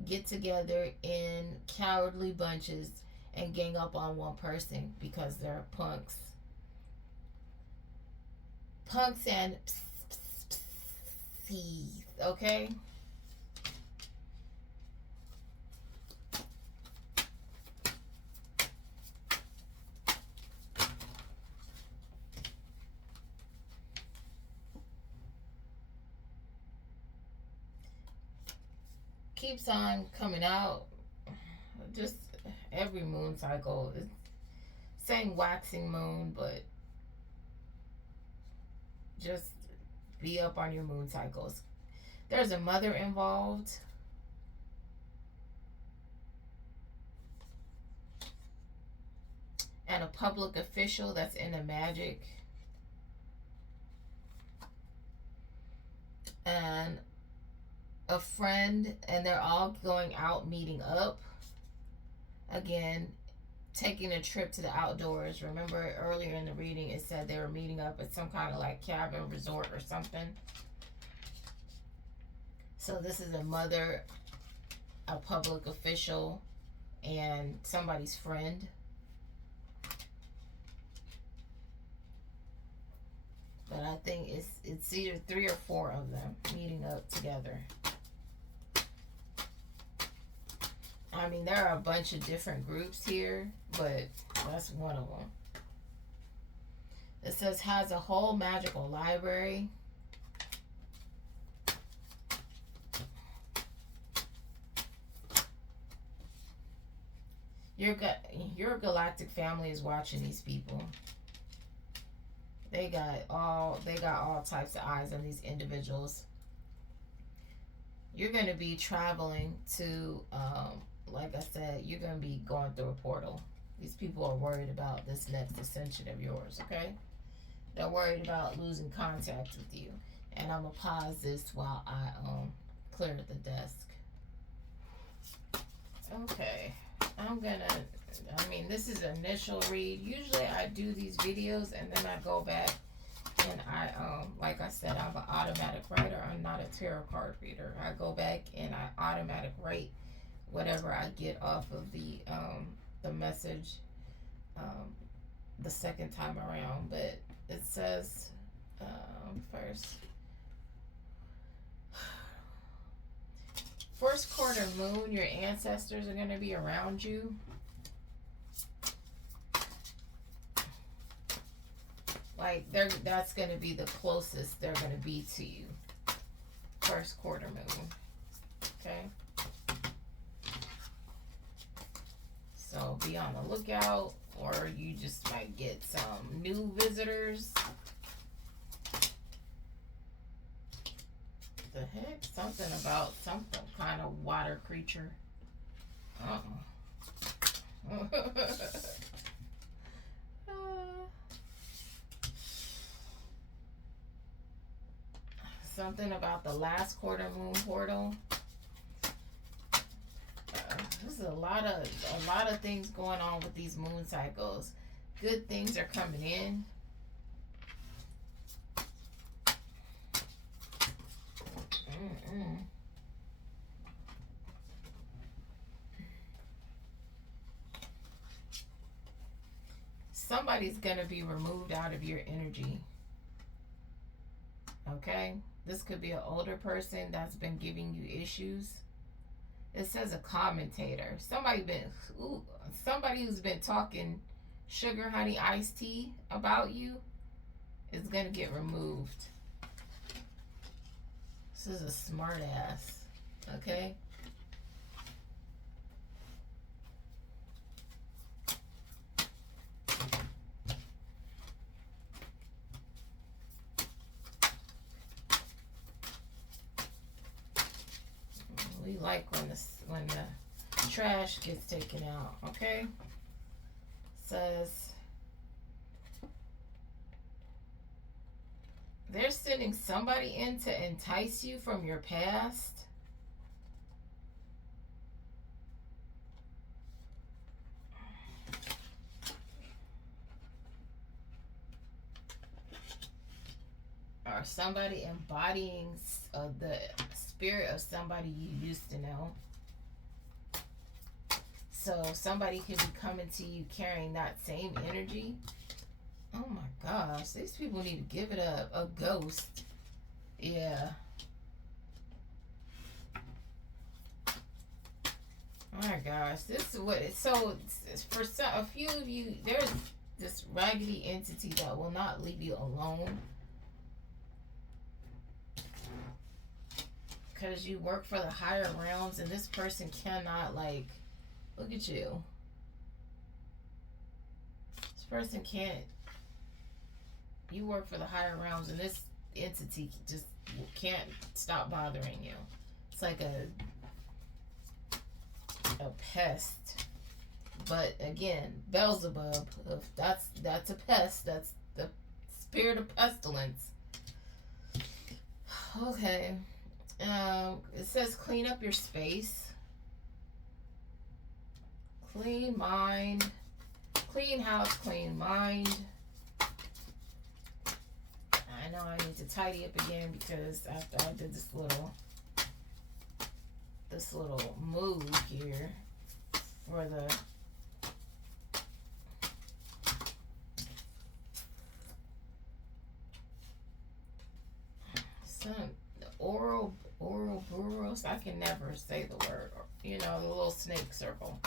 get together in cowardly bunches and gang up on one person because they're punks. Punks and thieves, okay? Keeps on coming out. Just every moon cycle. It's saying waxing moon, but just be up on your moon cycles. There's a mother involved. And a public official that's into magic. And a friend, and they're all going out meeting up. Again, taking a trip to the outdoors. Remember earlier in the reading it said they were meeting up at some kind of like cabin resort or something. So this is a mother, a public official, and somebody's friend. But I think it's either 3 or 4 of them meeting up together. I mean, there are a bunch of different groups here, but that's one of them. It says has a whole magical library. Your galactic family is watching these people. They got all types of eyes on these individuals. You're going to be traveling to like I said, you're going to be going through a portal. These people are worried about this next ascension of yours, okay? They're worried about losing contact with you. And I'm gonna pause this while I clear the desk. Okay, this is initial read. Usually I do these videos and then I go back and I like I said, I'm an automatic writer. I'm not a tarot card reader. I go back and I automatic write whatever I get off of the message the second time around. But it says first quarter moon, your ancestors are going to be around you. Like that's going to be the closest they're going to be to you. First quarter moon. Okay. So be on the lookout, or you just might get some new visitors. The heck? Something about some kind of water creature. Something about the last quarter moon portal. There's a lot of things going on with these moon cycles. Good things are coming in. Somebody's gonna be removed out of your energy. Okay? This could be an older person that's been giving you issues. It says a commentator. Somebody who's been talking sugar, honey, iced tea about you is gonna get removed. This is a smart ass. Okay? We like when the trash gets taken out, okay? Says they're sending somebody in to entice you from your past. Or somebody embodying the spirit of somebody you used to know. So somebody could be coming to you carrying that same energy. Oh my gosh, these people need to give it up. A ghost. Yeah. Oh my gosh, this is what it's so for a few of you, there's this raggedy entity that will not leave you alone. Because you work for the higher realms and this person cannot, like, look at you. This person can't, you work for the higher realms and this entity just can't stop bothering you. It's like a pest. But again, Beelzebub, that's a pest. That's the spirit of pestilence. Okay. It says clean up your space. Clean mind. Clean house, clean mind. I know I need to tidy up again because after I did this little move here for the Ouroboros. I can never say the word. You know, the little snake circle.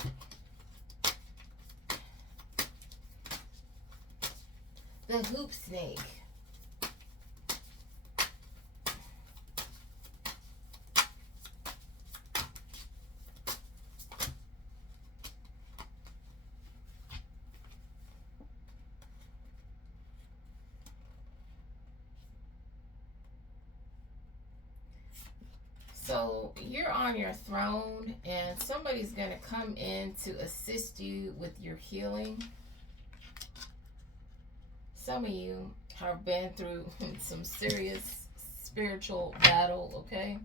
The hoop snake. So you're on your throne and somebody's going to come in to assist you with your healing. some of you have been through some serious spiritual battle, okay?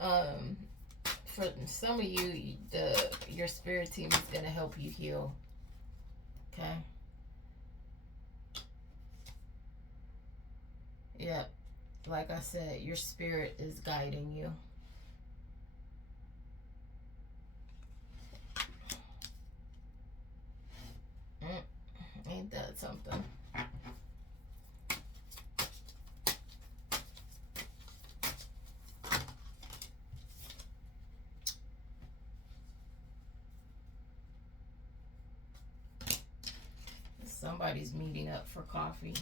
Um, for some of you, your spirit team is going to help you heal, okay? Yep. Like I said, your spirit is guiding you. Ain't that something? Somebody's meeting up for coffee.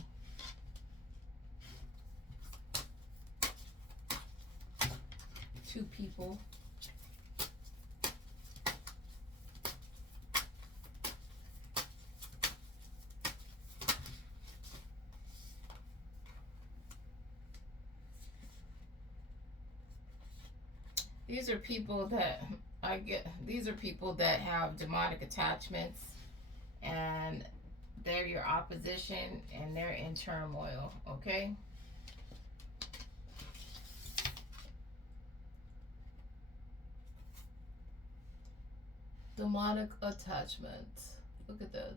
Two people. These are people that these are people that have demonic attachments, and they're your opposition and they're in turmoil, okay? Demonic attachment. Look at that.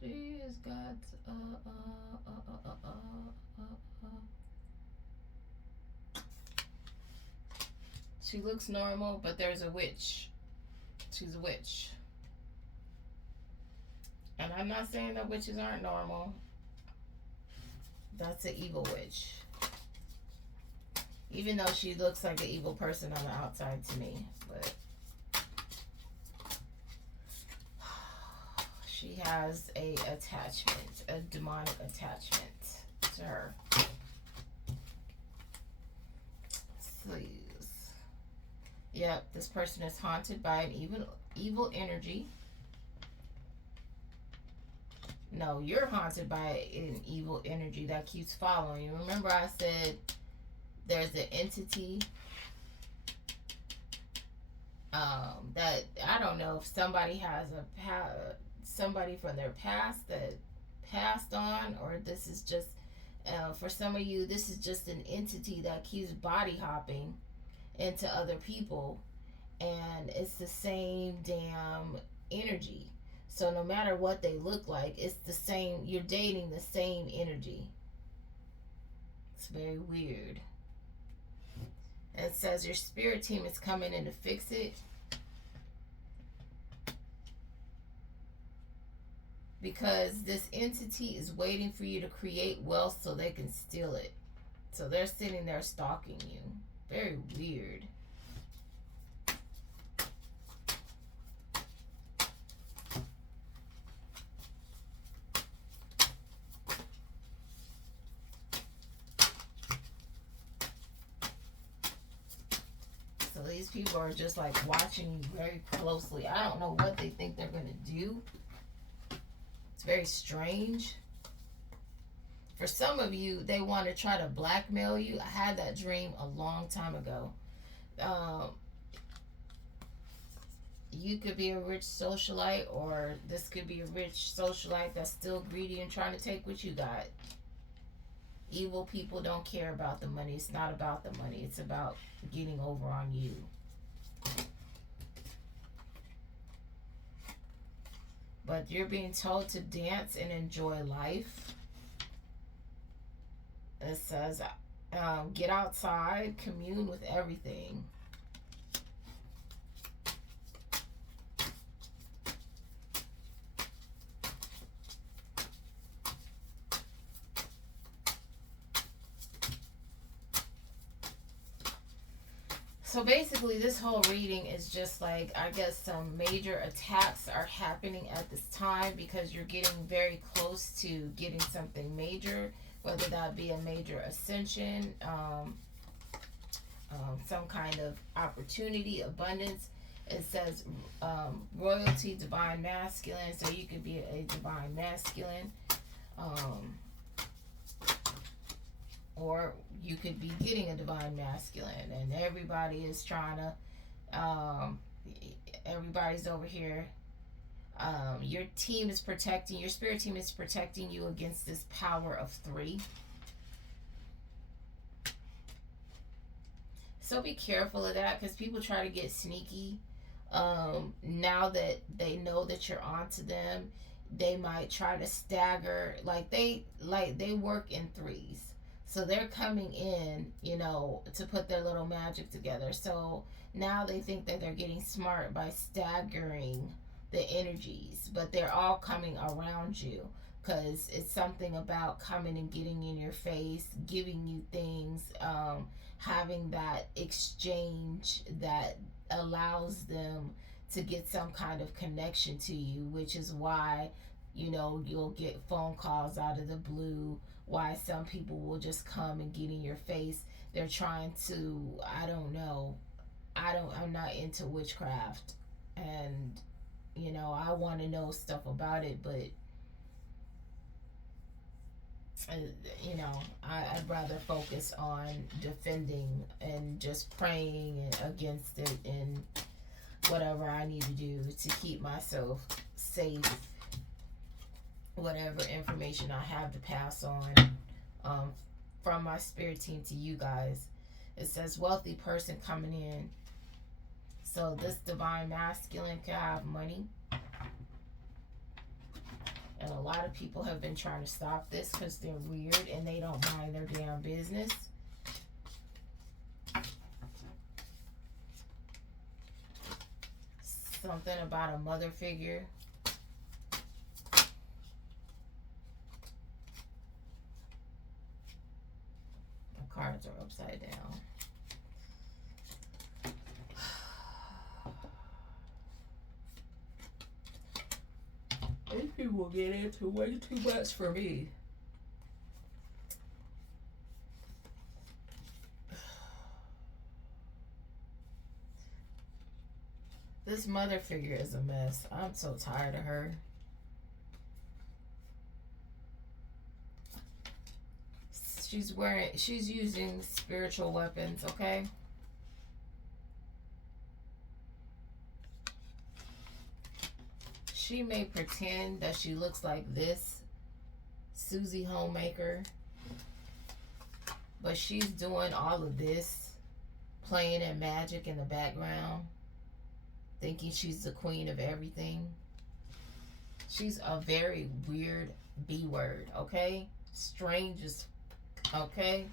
She has got She looks normal, but there's a witch. She's a witch. And I'm not saying that witches aren't normal. That's an evil witch. Even though she looks like an evil person on the outside to me. But she has a attachment, a demonic attachment to her. Please. Yep, this person is haunted by an evil energy. No, you're haunted by an evil energy that keeps following you. Remember I said there's an entity that, I don't know if somebody has somebody from their past that passed on, or this is just for some of you, this is just an entity that keeps body hopping into other people, and it's the same damn energy. So no matter what they look like, it's the same. You're dating the same energy. It's very weird. And it says your spirit team is coming in to fix it, because this entity is waiting for you to create wealth so they can steal it. So they're sitting there stalking you. Very weird. So these people are just like watching you very closely. I don't know what they think they're going to do. It's very strange. For some of you, they want to try to blackmail you. I had that dream a long time ago. You could be a rich socialite, or this could be a rich socialite that's still greedy and trying to take what you got. Evil people don't care about the money. It's not about the money. It's about getting over on you. But you're being told to dance and enjoy life. It says, get outside, commune with everything. So basically, this whole reading is just like, I guess some major attacks are happening at this time because you're getting very close to getting something major, whether that be a major ascension, some kind of opportunity, abundance. It says royalty, divine masculine, so you could be a divine masculine. Or you could be getting a divine masculine, and everybody is trying to everybody's over here Your team is protecting, your spirit team is protecting you against this power of 3. So be careful of that, because people try to get sneaky. Now that they know that you're onto them, they might try to stagger. Like they work in 3s. So they're coming in, to put their little magic together. So now they think that they're getting smart by staggering the energies, but they're all coming around you, because it's something about coming and getting in your face, giving you things, having that exchange that allows them to get some kind of connection to you, which is why you'll get phone calls out of the blue, why some people will just come and get in your face. They're trying to, I don't know, I'm not into witchcraft, and I want to know stuff about it, but I'd rather focus on defending and just praying against it, and whatever I need to do to keep myself safe, whatever information I have to pass on, from my spirit team to you guys. It says wealthy person coming in. So this divine masculine can have money. And a lot of people have been trying to stop this because they're weird and they don't mind their damn business. Something about a mother figure. The cards are upside down. These people get into way too much for me. This mother figure is a mess. I'm so tired of her. She's using spiritual weapons, okay? She may pretend that she looks like this Susie Homemaker, but she's doing all of this, playing at magic in the background, thinking she's the queen of everything. She's a very weird B word, okay? Strange as, okay?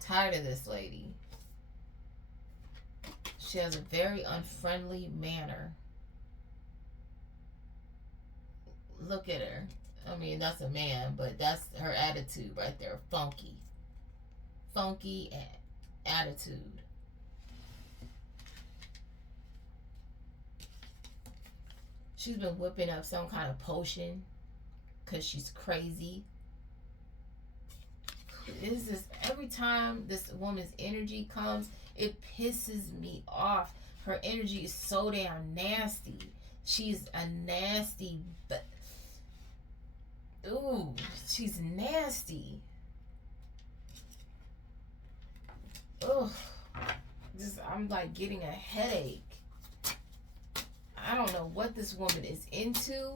Tired of this lady. She has a very unfriendly manner. Look at her. I mean, that's a man, but that's her attitude right there. Funky. Funky attitude. She's been whipping up some kind of potion because she's crazy. Is this every time this woman's energy comes, it pisses me off. Her energy is so damn nasty. She's a nasty, but ooh, she's nasty. Ugh. I'm like getting a headache. I don't know what this woman is into,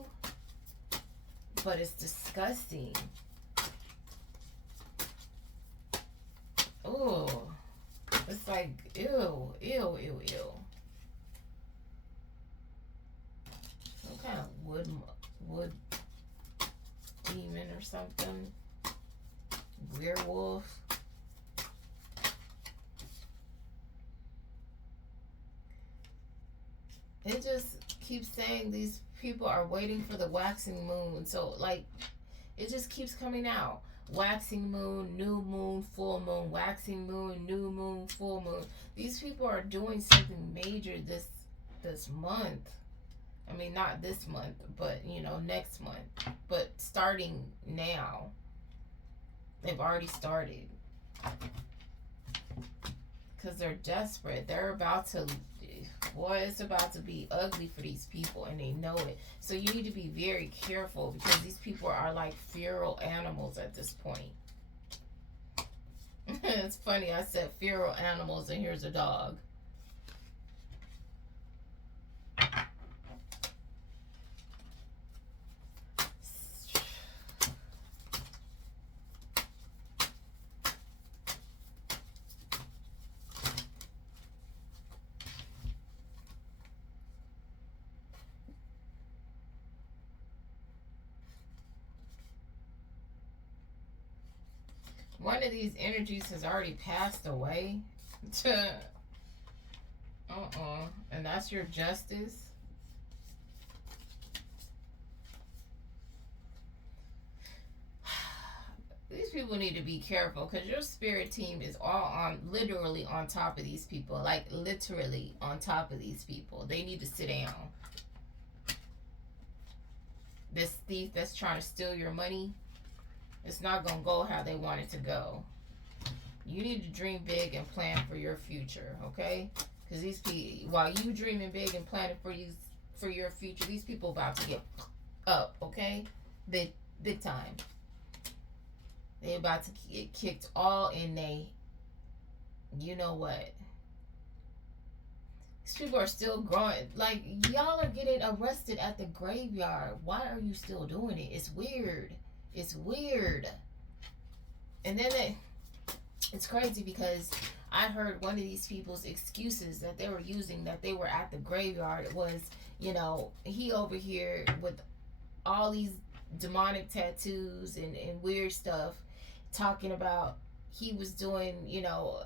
but it's disgusting. Oh, it's like, ew, ew, ew, ew. Some kind of wood demon or something. Werewolf. It just keeps saying these people are waiting for the waxing moon. So, like, it just keeps coming out. Waxing moon, new moon, full moon, waxing moon, new moon, full moon. These people are doing something major this month. I mean, not this month, but, next month. But starting now. They've already started. Because they're desperate. They're about to... Boy, it's about to be ugly for these people, and they know it. So you need to be very careful, because these people are like feral animals at this point. It's funny, I said feral animals, and here's a dog. one of these energies has already passed away. And that's your justice. These people need to be careful because your spirit team is all on, literally on top of these people. Like, literally on top of these people. They need to sit down. This thief that's trying to steal your money, it's not going to go how they want it to go. You need to dream big and plan for your future, okay? Because these people, while you dreaming big and planning for your future, these people about to get up, okay? Big time. They about to get kicked all in they, you know what? These people are still growing. Like, y'all are getting arrested at the graveyard. Why are you still doing it? It's weird. It's weird. And then it's crazy because I heard one of these people's excuses that they were using, that they were at the graveyard, was, you know, he over here with all these demonic tattoos and weird stuff, talking about he was doing, you know,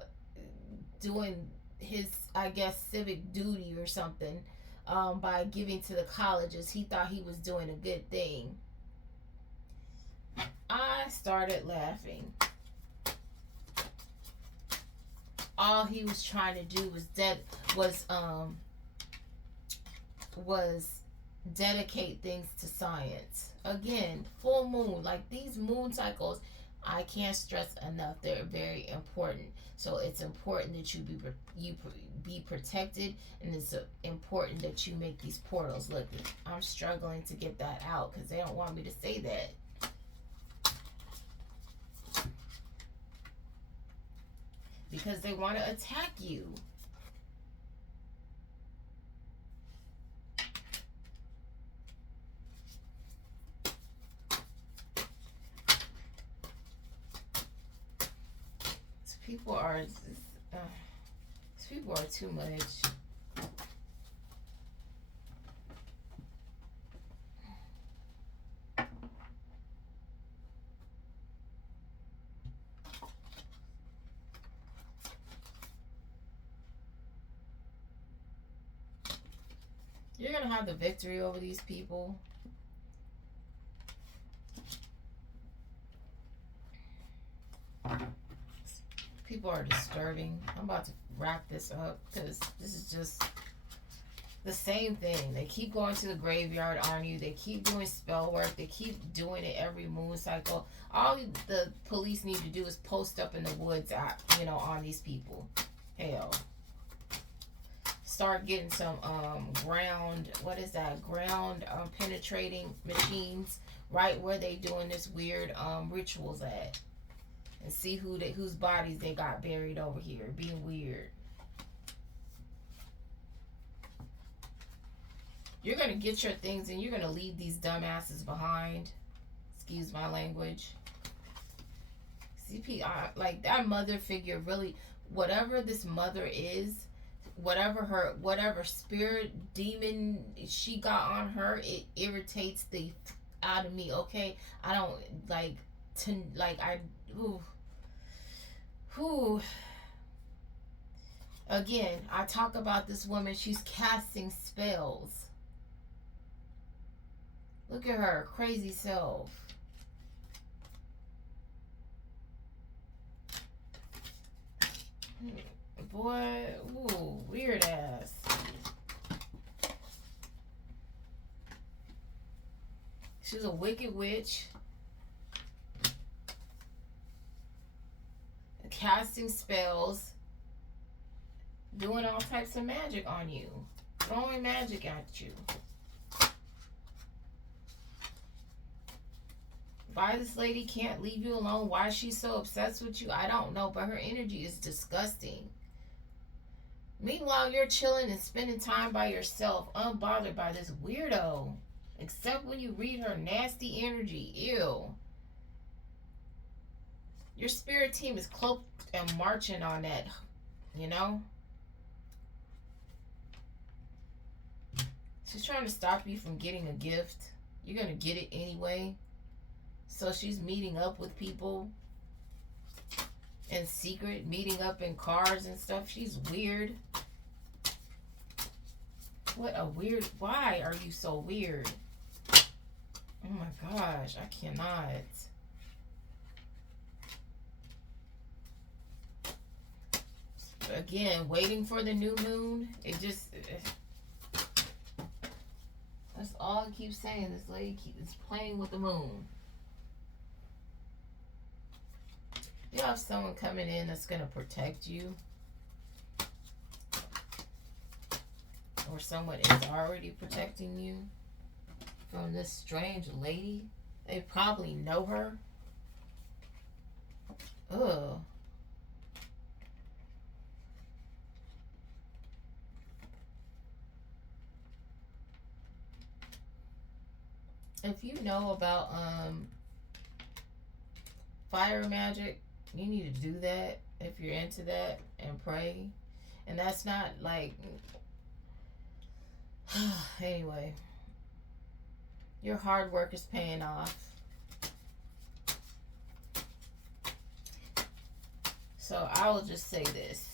doing his, I guess, civic duty or something, by giving to the colleges. He thought he was doing a good thing. I started laughing. All he was trying to do was dedicate things to science. Again, full moon, like these moon cycles, I can't stress enough, they're very important. So it's important that you be protected, and it's important that you make these portals. Look, I'm struggling to get that out because they don't want me to say that. Because they want to attack you. People are these people are too much. You're gonna have the victory over these people. People are disturbing. I'm about to wrap this up because this is just the same thing. They keep going to the graveyard on you. They keep doing spell work. They keep doing it every moon cycle. All the police need to do is post up in the woods, you know, on these people. Hell. Start getting some ground, what is that? Ground penetrating machines right where they doing this weird rituals at. And see whose bodies they got buried over here, being weird. You're gonna get your things and you're gonna leave these dumbasses behind. Excuse my language. CPI, like that mother figure, really, whatever this mother is, whatever spirit demon she got on her, it irritates the out of me. Okay, I don't like to like I. Ooh. Who again, I talk about this woman, she's casting spells. Look at her crazy self. Boy, ooh, weird ass. She's a wicked witch. Casting spells, doing all types of magic on you, throwing magic at you. Why this lady can't leave you alone, why she's so obsessed with you, I don't know, but her energy is disgusting. Meanwhile, you're chilling and spending time by yourself, unbothered by this weirdo, except when you read her nasty energy. Ew. Your spirit team is cloaked and marching on that, you know? She's trying to stop you from getting a gift. You're going to get it anyway. So she's meeting up with people. in secret, meeting up in cars and stuff. She's weird. What a weird. Why are you so weird? Oh my gosh, I cannot. Again, waiting for the new moon. It just. That's all I keep saying. This lady is playing with the moon. You have someone coming in that's going to protect you. Or someone is already protecting you from this strange lady. They probably know her. Ugh. If you know about fire magic, you need to do that if you're into that and pray. And that's not like anyway, your hard work is paying off. So I will just say this.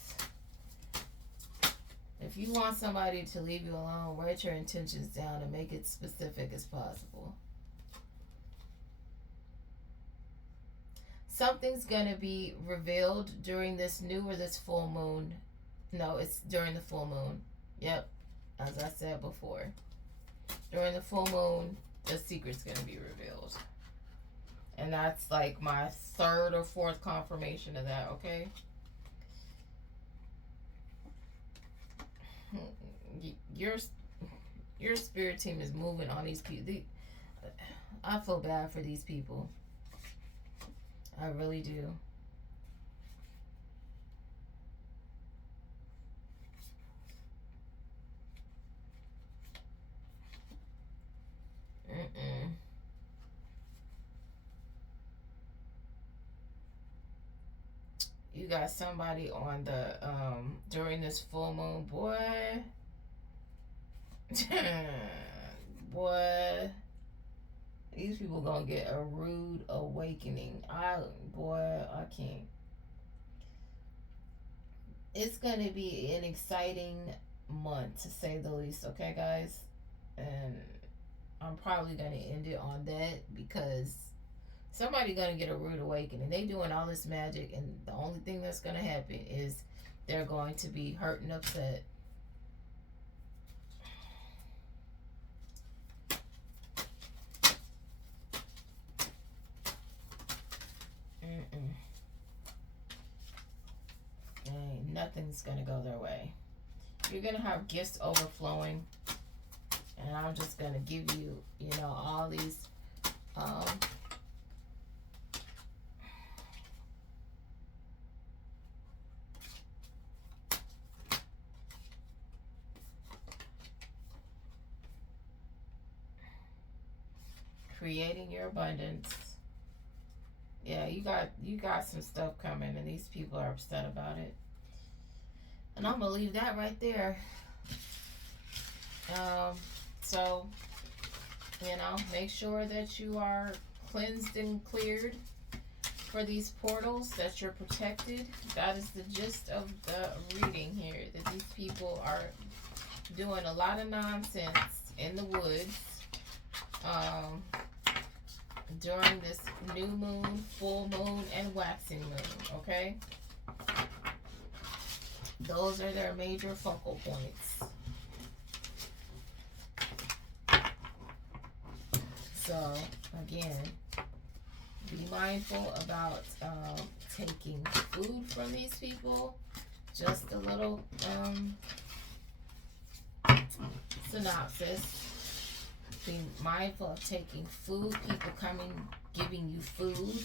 If you want somebody to leave you alone, write your intentions down and make it specific as possible. Something's going to be revealed during this new or this full moon. No, it's during the full moon. Yep. As I said before. During the full moon, the secret's going to be revealed. And that's like my third or fourth confirmation of that, okay? Your spirit team is moving on these people. I feel bad for these people. I really do. You got somebody on the during this full moon, boy. Boy, these people gonna get a rude awakening. I can't. It's gonna be an exciting month to say the least, okay guys? And I'm probably gonna end it on that because somebody gonna get a rude awakening. They doing all this magic, and the only thing that's gonna happen is they're going to be hurt and upset. And nothing's gonna go their way. You're gonna have gifts overflowing, and I'm just gonna give you, all these creating your abundance. Yeah, you got some stuff coming, and these people are upset about it. And I'm gonna leave that right there. So, make sure that you are cleansed and cleared for these portals, that you're protected. That is the gist of the reading here, that these people are doing a lot of nonsense in the woods during this new moon, full moon, and waxing moon, okay? Those are their major focal points. So, again, be mindful about taking food from these people. Just a little synopsis. Be mindful of taking food. People coming, giving you food,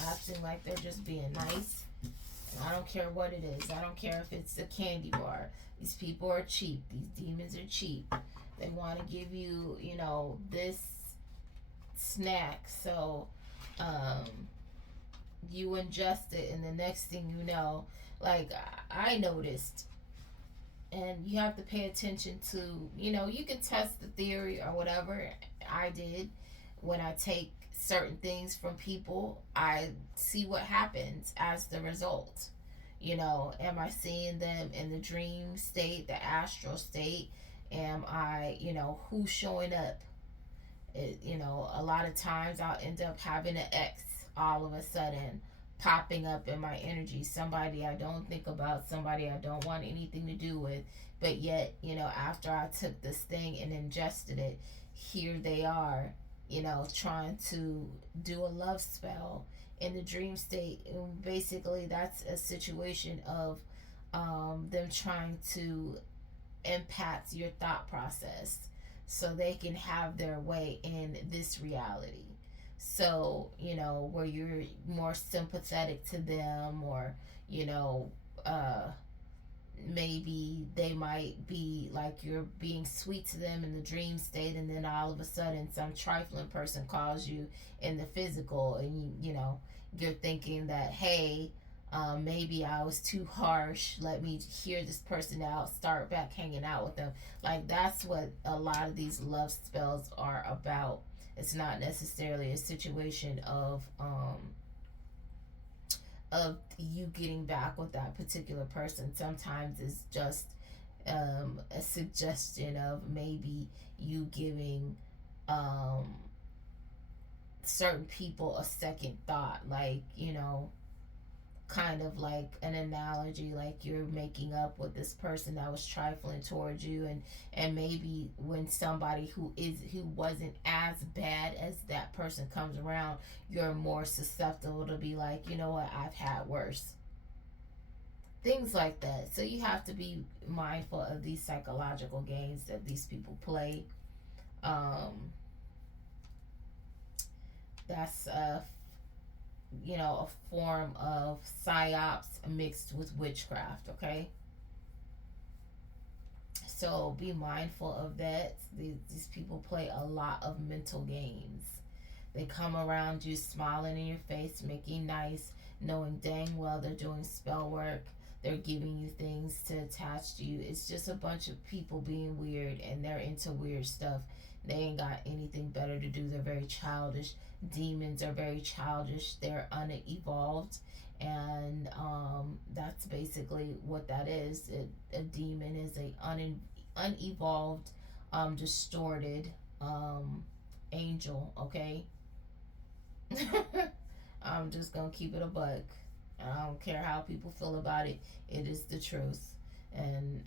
acting like they're just being nice. And I don't care what it is. I don't care if it's a candy bar. These people are cheap. These demons are cheap. They want to give you, this snack. So, you ingest it, and the next thing you know, like I noticed, and you have to pay attention to, you can test the theory or whatever. I did when I take certain things from people, I see what happens as the result. Am I seeing them in the dream state, the astral state? Am I, who's showing up? A lot of times I'll end up having an ex all of a sudden popping up in my energy. Somebody I don't think about, somebody I don't want anything to do with. But yet, after I took this thing and ingested it, here they are, trying to do a love spell in the dream state. And basically, that's a situation of them trying to impacts your thought process so they can have their way in this reality. So, where you're more sympathetic to them, or, you know, uh, maybe they might be like you're being sweet to them in the dream state, and then all of a sudden some trifling person calls you in the physical, and you're thinking that, hey, maybe I was too harsh, let me hear this person out, start back hanging out with them. Like, that's what a lot of these love spells are about. It's not necessarily a situation of you getting back with that particular person. Sometimes it's just a suggestion of maybe you giving um, certain people a second thought. Like, kind of like an analogy, like you're making up with this person that was trifling towards you, and maybe when somebody who wasn't as bad as that person comes around, you're more susceptible to be like, you know what, I've had worse. Things like that. So you have to be mindful of these psychological games that these people play. um that's a form of psyops mixed with witchcraft, okay? So be mindful of that. These people play a lot of mental games. They come around you smiling in your face, making nice, knowing dang well they're doing spell work. They're giving you things to attach to you. It's just a bunch of people being weird, and they're into weird stuff. They ain't got anything better to do. They're very childish. Demons are very childish. They're unevolved. And that's basically what that is. A demon is a unevolved, distorted angel, okay? I'm just gonna keep it a buck. I don't care how people feel about it. It is the truth. And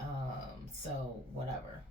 so whatever.